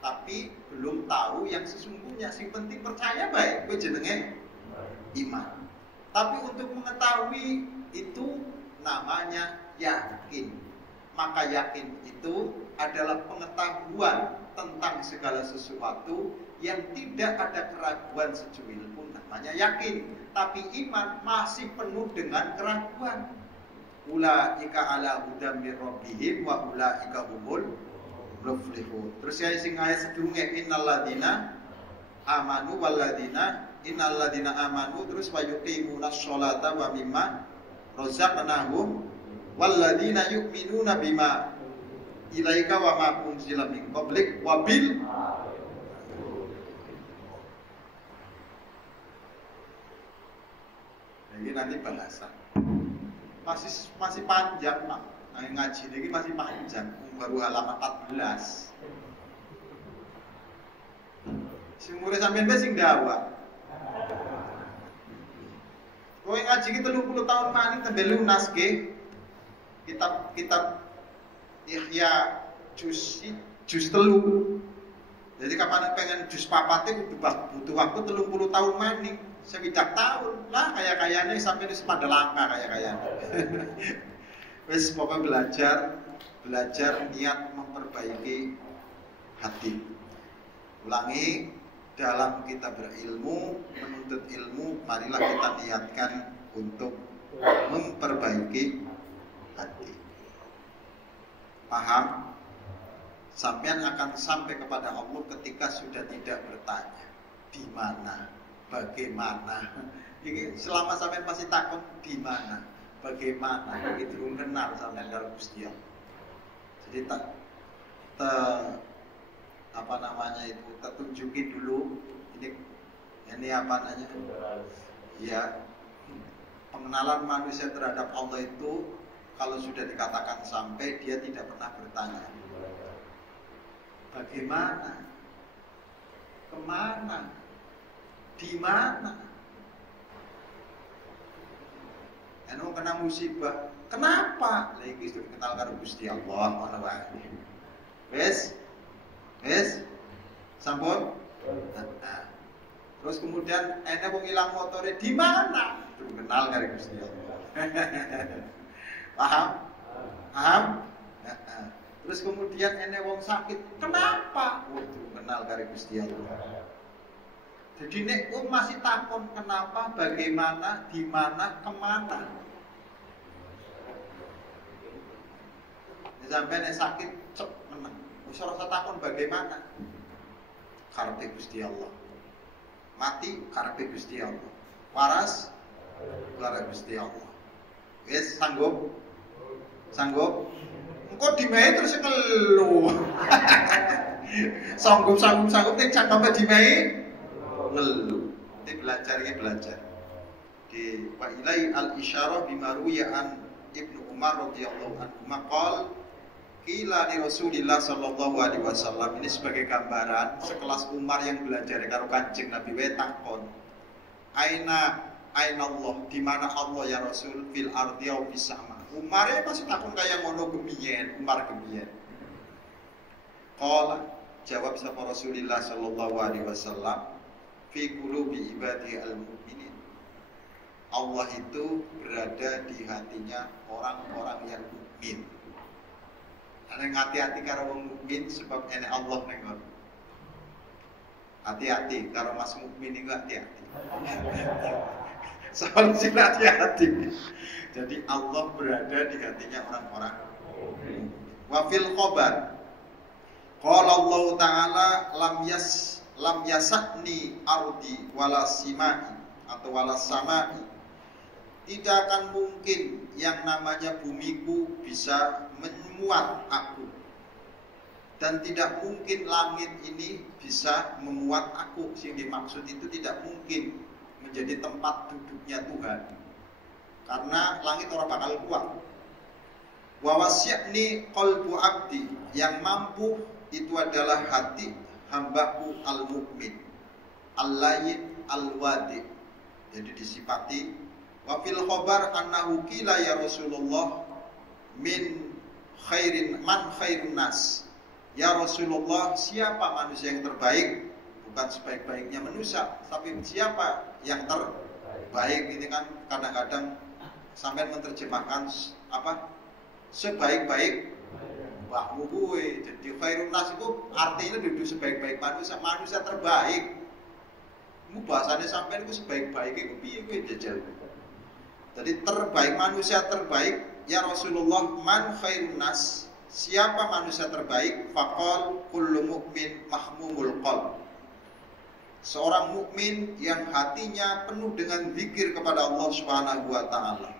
tapi belum tahu yang sesungguhnya. Sing penting percaya baik, gue jenenge iman. Tapi untuk mengetahui itu namanya yakin. Maka yakin itu adalah pengetahuan tentang segala sesuatu yang tidak ada keraguan secuil pun, namanya yakin. Tapi iman masih penuh dengan keraguan. Ulaika ala hudam mir rabbihim wa ulaika humul muflihun. Terus ya sing ayat sedurunge innalladzina amanu walladzina innalladzina amanu, terus wa yuqimunas sholata wa mimma razaqnahum walladzina yu'minuna bima ilaika wa ma unzila min qablik wa bil. Ini nanti bahasan masih panjang Pak. Nah, ngaji ini masih panjang, baru halaman 14. Sing murid sampeyan wis sing dawa. Kowe ngaji ki 30 tahun maning tembe lunas nggih. Kitab Ihya juz 3. Jadi kapan pengen juz 4 itu butuh waktu 30 tahun maning. 20 tahun lah kaya-kayanya sampai di Semadalangka kaya-kayanya. Wes pokoknya belajar niat memperbaiki hati. Ulangi, dalam kita berilmu, menuntut ilmu, marilah kita niatkan untuk memperbaiki hati. Paham? Sampean akan sampai kepada Allah ketika sudah tidak bertanya di mana, bagaimana. Ini selama sampean masih takut di mana, bagaimana, itu belum kenal sampean karo Gusti Allah. Jadi apa namanya itu, kita tunjukin dulu ini apa namanya, Ya, pengenalan manusia terhadap Allah itu kalau sudah dikatakan sampai, dia tidak pernah bertanya bagaimana, kemana, di mana. Anu kena musibah, kenapa? Lagi sudah kenal karo Gusti Allah, mana wae. Wes, sampun. Nah, terus kemudian wong ilang motore di mana? Sudah kenal karo Gusti Allah. Paham? Paham? Nah, terus kemudian wong sakit, kenapa? Sudah kenal karo Gusti Allah. Jadi nek masih takon kenapa, bagaimana, di mana, kemana. Sampai nek sakit cep meneng. Wis ora usah takon bagaimana. Karepe Gusti Allah. Mati karepe Gusti Allah. Waras karepe Gusti Allah. Wis sanggup? Sanggup? Engko dimei terus ngelu. Sanggup ning cangkeme dimei ngelu. Nanti belajar. Di wa ilai al-isyarah bima ruya an Ibnu Umar radhiyallahu anhu maqal qila li Rasulillah sallallahu alaihi wasallam. Ini sebagai gambaran sekelas Umar yang belajar karo Kanjeng Nabi wae takon. Aina Allah, di mana Allah ya Rasul, fil ardi au fis sama. Umar masih takon kaya ngono gemiyen, Umar gemiyen. Qala jawab sapa Rasulillah sallallahu alaihi wasallam, fi qulubi ibadi al-mu'minin. Allah itu berada di hatinya orang-orang yang mukmin. Ana hati-hati karo wong mukmin sebab ene Allah ning ngono. Hati-hati karo mas mukmin iku hati-hati. Soal hati-hati. Jadi Allah berada di hatinya orang-orang mukmin. Wa fil khabar qala Allah taala lam yasakni ardi wala simai atau wala samai. Tidak akan mungkin yang namanya bumiku bisa memuat aku, dan tidak mungkin langit ini bisa memuat aku. Yang dimaksud itu tidak mungkin menjadi tempat duduknya Tuhan, karena langit orang bakal kuat. Wa wasya'ni qalbu abdi, yang mampu itu adalah hati hambaku al-mukmin, al-layyin al-wadi. Jadi disifati. Wa fil khabar annahu qila ya Rasulullah min man khairun nas. Ya Rasulullah, siapa manusia yang terbaik? Bukan sebaik-baiknya manusia, tapi siapa yang terbaik. Ini kan kadang-kadang sampai menerjemahkan apa? Sebaik-baik mbahmu gue. Jadi khairun nas itu artinya duduk sebaik-baik manusia, manusia terbaik. Mu bahasanya sampai itu sebaik-baiknya itu piye kowe jajal. Jadi terbaik, manusia terbaik ya Rasulullah, man khairun nas, siapa manusia terbaik? Faqal kullu mu'min mahmumul qalb, seorang mukmin yang hatinya penuh dengan zikir kepada Allah Subhanahu wa taala.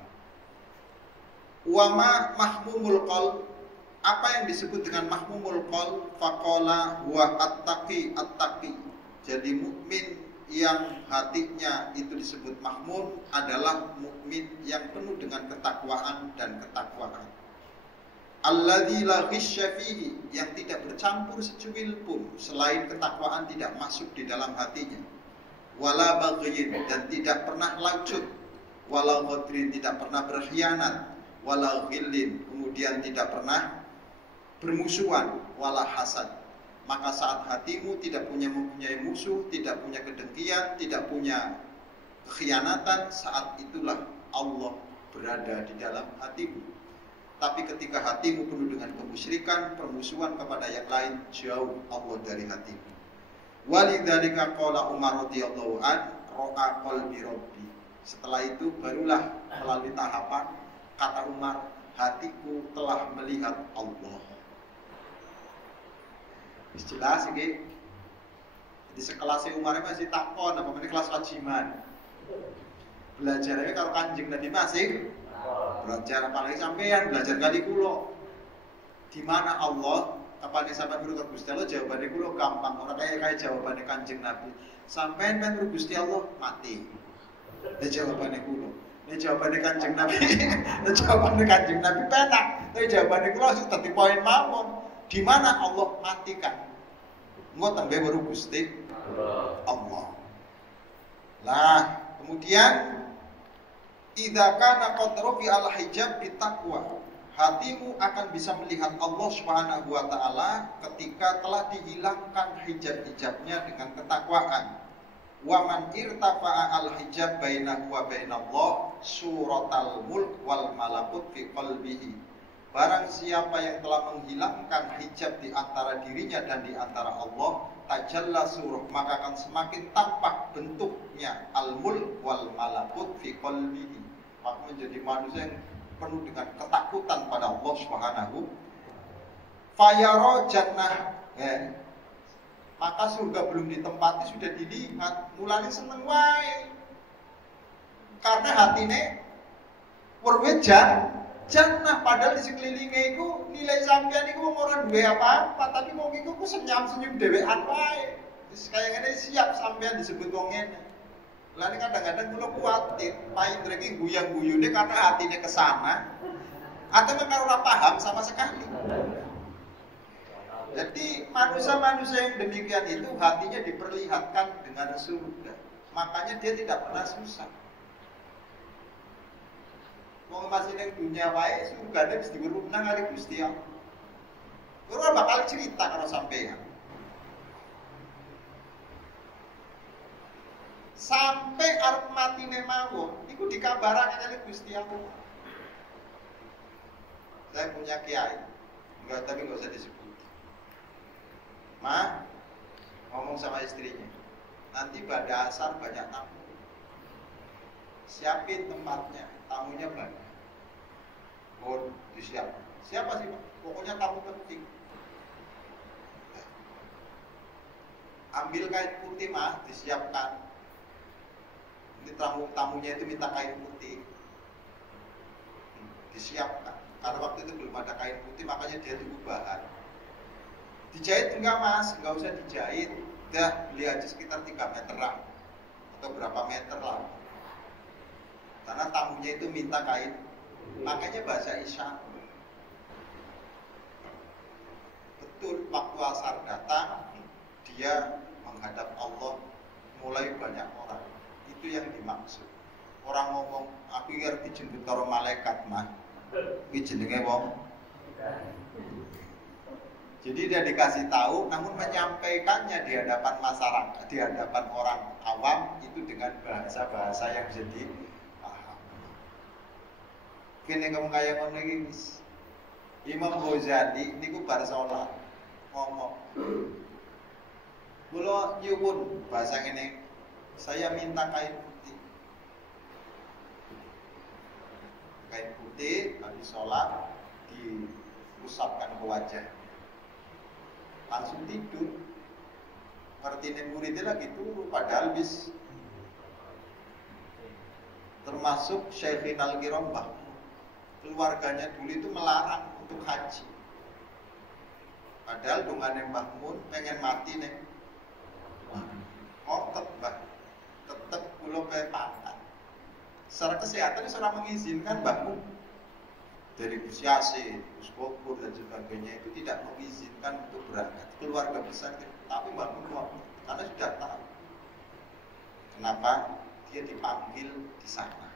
Wa ma mahmumul qalb, apa yang disebut dengan mahmumul qalb? Faqala huwa at-taqi. Jadi mukmin yang hatinya itu disebut mahmum adalah mukmin yang penuh dengan ketakwaan dan ketakwaan. Alladzi la ghisya fihi, yang tidak bercampur secuil pun selain ketakwaan tidak masuk di dalam hatinya. Wala baghyin, dan tidak pernah lanjut. Wala ghadrin, tidak pernah berkhianat. Wala ghillin, kemudian tidak pernah bermusuhan. Wala hasad. Maka saat hatimu tidak mempunyai musuh, tidak punya kedengkian, tidak punya kekhianatan, saat itulah Allah berada di dalam hatimu. Tapi ketika hatimu penuh dengan kemusyrikan, permusuhan kepada yang lain, jauh Allah dari hatimu. Walidzalika qala Umar radhiyallahu an, ra'a qalbi rabbi. Setelah itu barulah melalui tahapan, kata Umar, hatiku telah melihat Allah. Jelas ini. Jadi sekelas Umar masih takon, apa ini kelas wajiman. Belajarnya kalau Kanjeng Nabi masih belajar, apalagi sampean belajar kali kulo. Di mana Allah? Kapan sampean guru Gusti Allah, jawabannya kulo gampang. Orang kayak jawabannya Kanjeng Nabi. Sampean kan guru Gusti Allah mati. Ini jawabannya kulo. Ini jawabannya Kanjeng Nabi. Ini jawabannya Kanjeng Nabi penak. Ini jawabannya kulo sing dadi poin mawon. Di mana Allah matikan? Engko tembe baru Gusti Allah. Lah, kemudian idza kana qad rufi al hijab bitaqwa. Hatimu akan bisa melihat Allah Subhanahu wa taala ketika telah dihilangkan hijab-hijabnya dengan ketakwaan. Wa man irtafa'a al-hijab bainahu wa bainallah suratal mulk wal malakut fi qalbihi. Barang siapa yang telah menghilangkan hijab di antara dirinya dan di antara Allah, tajalla suruh, maka akan semakin tampak bentuknya al-mulk wal malakut fi qalbihi. Maka menjadi manusia yang penuh dengan ketakutan pada Allah Subhanahu. Fayara jannah, maka surga belum ditempati sudah dilihat, mulane seneng wae. Karena hatine werwe jannah, padahal di sekelilinge iku nilai sampean iku ora duwe apa-apa, tapi wong iku ku senyum-senyum dhewean wae. Wis kaya ngene siap sampean disebut wong ngene. Lah kadang-kadang kula kuwatir, Pak Indra iki guyang-guyune karena hatine kesana atau memang ora paham sama sekali. Jadi manusia-manusia yang demikian itu hatinya diperlihatkan dengan surga. Makanya dia tidak pernah susah. Wong masih ning dunia wae surgane wis diweruh nang kali Gusti Allah. Ora bakal cerita karo sampeyan. Sampai arep matine mawon iku dikabarake kali Gusti Allah. Saya punya kiai. Tapi enggak usah disebut. Ma, ngomong sama istrinya, nanti pada asar banyak tamu, siapin tempatnya, tamunya banyak. Oh, disiap. Siapa sih Pak? Pokoknya tamu penting. Ambil kain putih mah, disiapkan. Ini tamunya itu minta kain putih, disiapkan. Karena waktu itu belum ada kain putih, makanya dia tunggu bahan. Dijahit enggak mas, enggak usah dijahit. Udah beli aja sekitar 3 meteran atau berapa meter lah. Karena tamunya itu minta kain, makanya bahasa isyarat. Betul, waktu asar datang, dia menghadap Allah, mulai banyak orang. Itu yang dimaksud. Orang ngomong, aku ingin dijemput karo malaikat mah. Iki jenenge wong. Jadi dia dikasih tahu, namun menyampaikannya di hadapan masyarakat, di hadapan orang awam itu dengan bahasa-bahasa yang bisa dipaham. Kene kamu kaya ngono iki wis. Imam Ghazali niku bar salat ngomong. Kula nyuwun bahasa ngene, saya minta kain putih. Kain putih habis salat diusapkan ke wajah. Langsung tidur. Ngertine muridnya lagi turu padahal bis. Termasuk Syekhin Al-Qiram Bahmun. Keluarganya dulu itu melarang untuk haji. Padahal dongane Mbah Mun pengen mati nih. Ngotot Mbah. Tetep kula pepatan. Secara kesehatan seorang mengizinkan Mbah Mun. Dari Gus Yasin, Gus Kopur dan sebagainya itu tidak mengizinkan untuk berangkat. Keluarga besar, tapi Mbak Mun karena sudah tahu kenapa dia dipanggil di sana.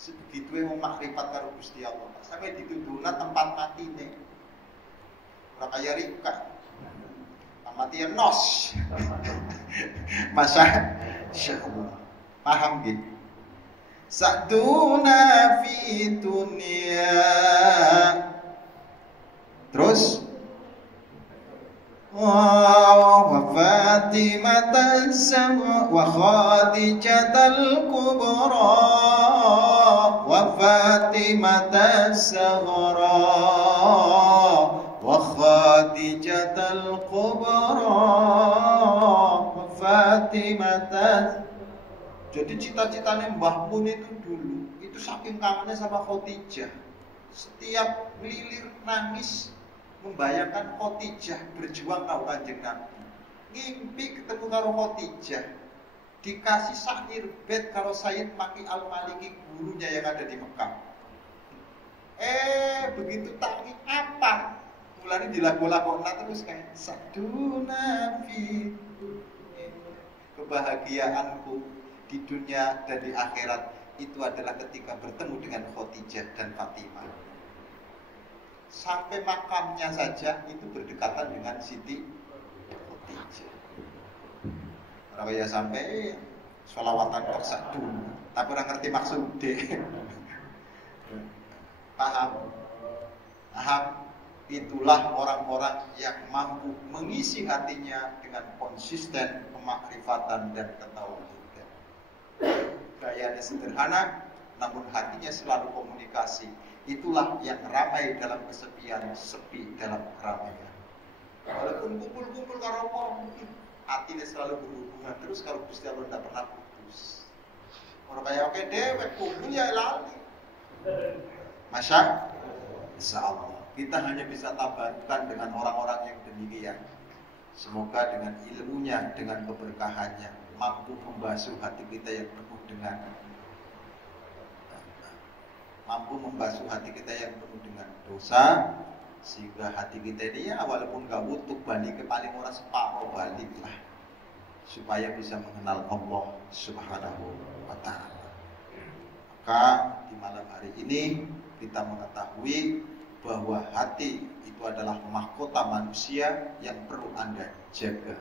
Sebegitu yang makrifat karo Gusti Allah, sampai ditunduna tempat matine. Ora kaya Rika. Mati nos. Masya Allah. Paham gitu? Sa'duna fi dunia. Terus wa Fatimah wa Khadijah al-Kubra wa Fatimah as-Saghra wa Khadijah al-Kubra wa Fatimah. Jadi cita-citanya Mbah Mun itu dulu, itu saking kangennya sama Khadijah. Setiap lilir nangis membayangkan Khadijah berjuang karo Kanjeng Nabi. Ngimpi ketemu karo Khadijah. dikasih syair bait kalau Sayyid Maki Al-Maliki, gurunya yang ada di Mekah. Begitu tangi apa? Mulanya dilagu-lagokna terus kayak saduna fi, kebahagiaanku di dunia dan di akhirat itu adalah ketika bertemu dengan Khadijah dan Fatimah. Sampai makamnya saja itu berdekatan dengan Siti Khadijah. Orang kaya sampai sholawatan kok saduna, tapi orang ngerti maksudnya. Paham? Itulah orang-orang yang mampu mengisi hatinya dengan konsisten kemakrifatan dan ketauhidan. Gayanya sederhana, namun hatinya selalu komunikasi. Itulah yang ramai dalam kesepian, sepi dalam keramaian. Walaupun kumpul-kumpul karo wong, hatinya selalu berhubungan terus kalau Gusti Allah tidak pernah putus. Orang kaya oke dewek kumpul ya lali. Masya Allah, kita hanya bisa tabarkan dengan orang-orang yang demikian. Semoga dengan ilmunya, dengan keberkahannya, mampu membasuh hati kita yang penuh dengan dosa, sehingga hati kita ini ya walaupun gak utuh balik ke paling orang separuh baliklah, supaya bisa mengenal Allah Subhanahu wa ta'ala. Maka di malam hari ini kita mengetahui bahwa hati itu adalah mahkota manusia yang perlu Anda jaga.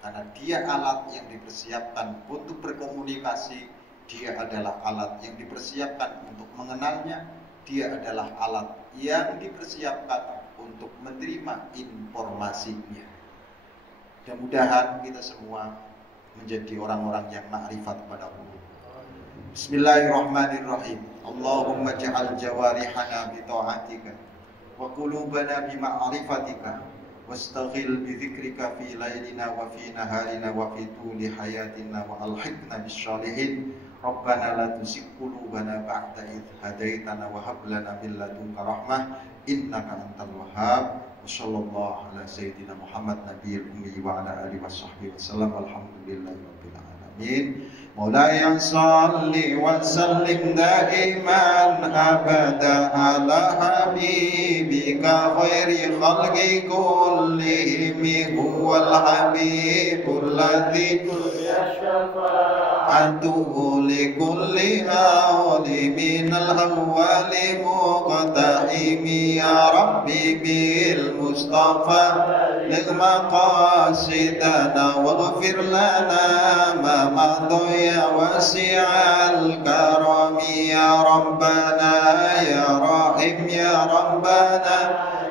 Karena dia alat yang dipersiapkan untuk berkomunikasi, dia adalah alat yang dipersiapkan untuk mengenalnya, dia adalah alat yang dipersiapkan untuk menerima informasinya. Mudah-mudahan kita semua menjadi orang-orang yang ma'rifat kepada Allah. Bismillahirrahmanirrahim. Allahumma ja'al jawarihana bi ta'atika wa qulubana bi ma'rifatika wastaghil bi dzikrika fi lailina wa fi naharina wa fi tuli hayatina wa alhiqna bis shalihin. Rabbana la tuzigh qulubana ba'da idh hadaitana wa hab lana min ladunka rahmah innaka antal wahhab. Wassallallahu ala sayyidina Muhammad nabiyil ummi wa ala alihi washabbihi wasallam. Alhamdulillahi rabbil alamin. Maulaya salli wa sallim daiman abada ala habibika khairi khalqi kullihim huwal habibul ladzi antuhu li kulli awli minal awwali muqtahimi ya rabbi bil mustafa lil maqasidana waghfir lana ma madha ya wasi'al karami ya rabbana ya rahim ya rabbana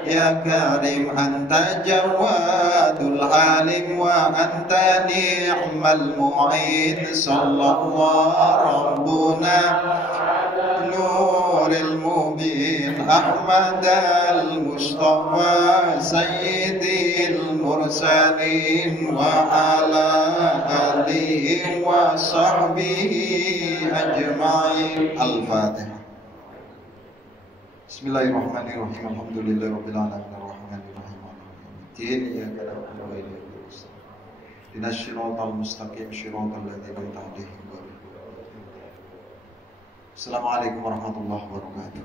ya karim anta jawadul alim wa anta ni'mal mu'in sallallahu rabbuna nuril mubin ahmad al mustafa sayyidil mursalin wa ala alihi wa sahbihi ajma'in. Al-Fatihah. Bismillahirrahmanirrahim. Alhamdulillahirabbil alamin arrahmanir rahim maliki yaumiddin iyyaka na'budu wa iyyaka nasta'in ihdinas siratal mustaqim siratal ladzina an'amta 'alaihim. Assalamualaikum warahmatullahi wabarakatuh.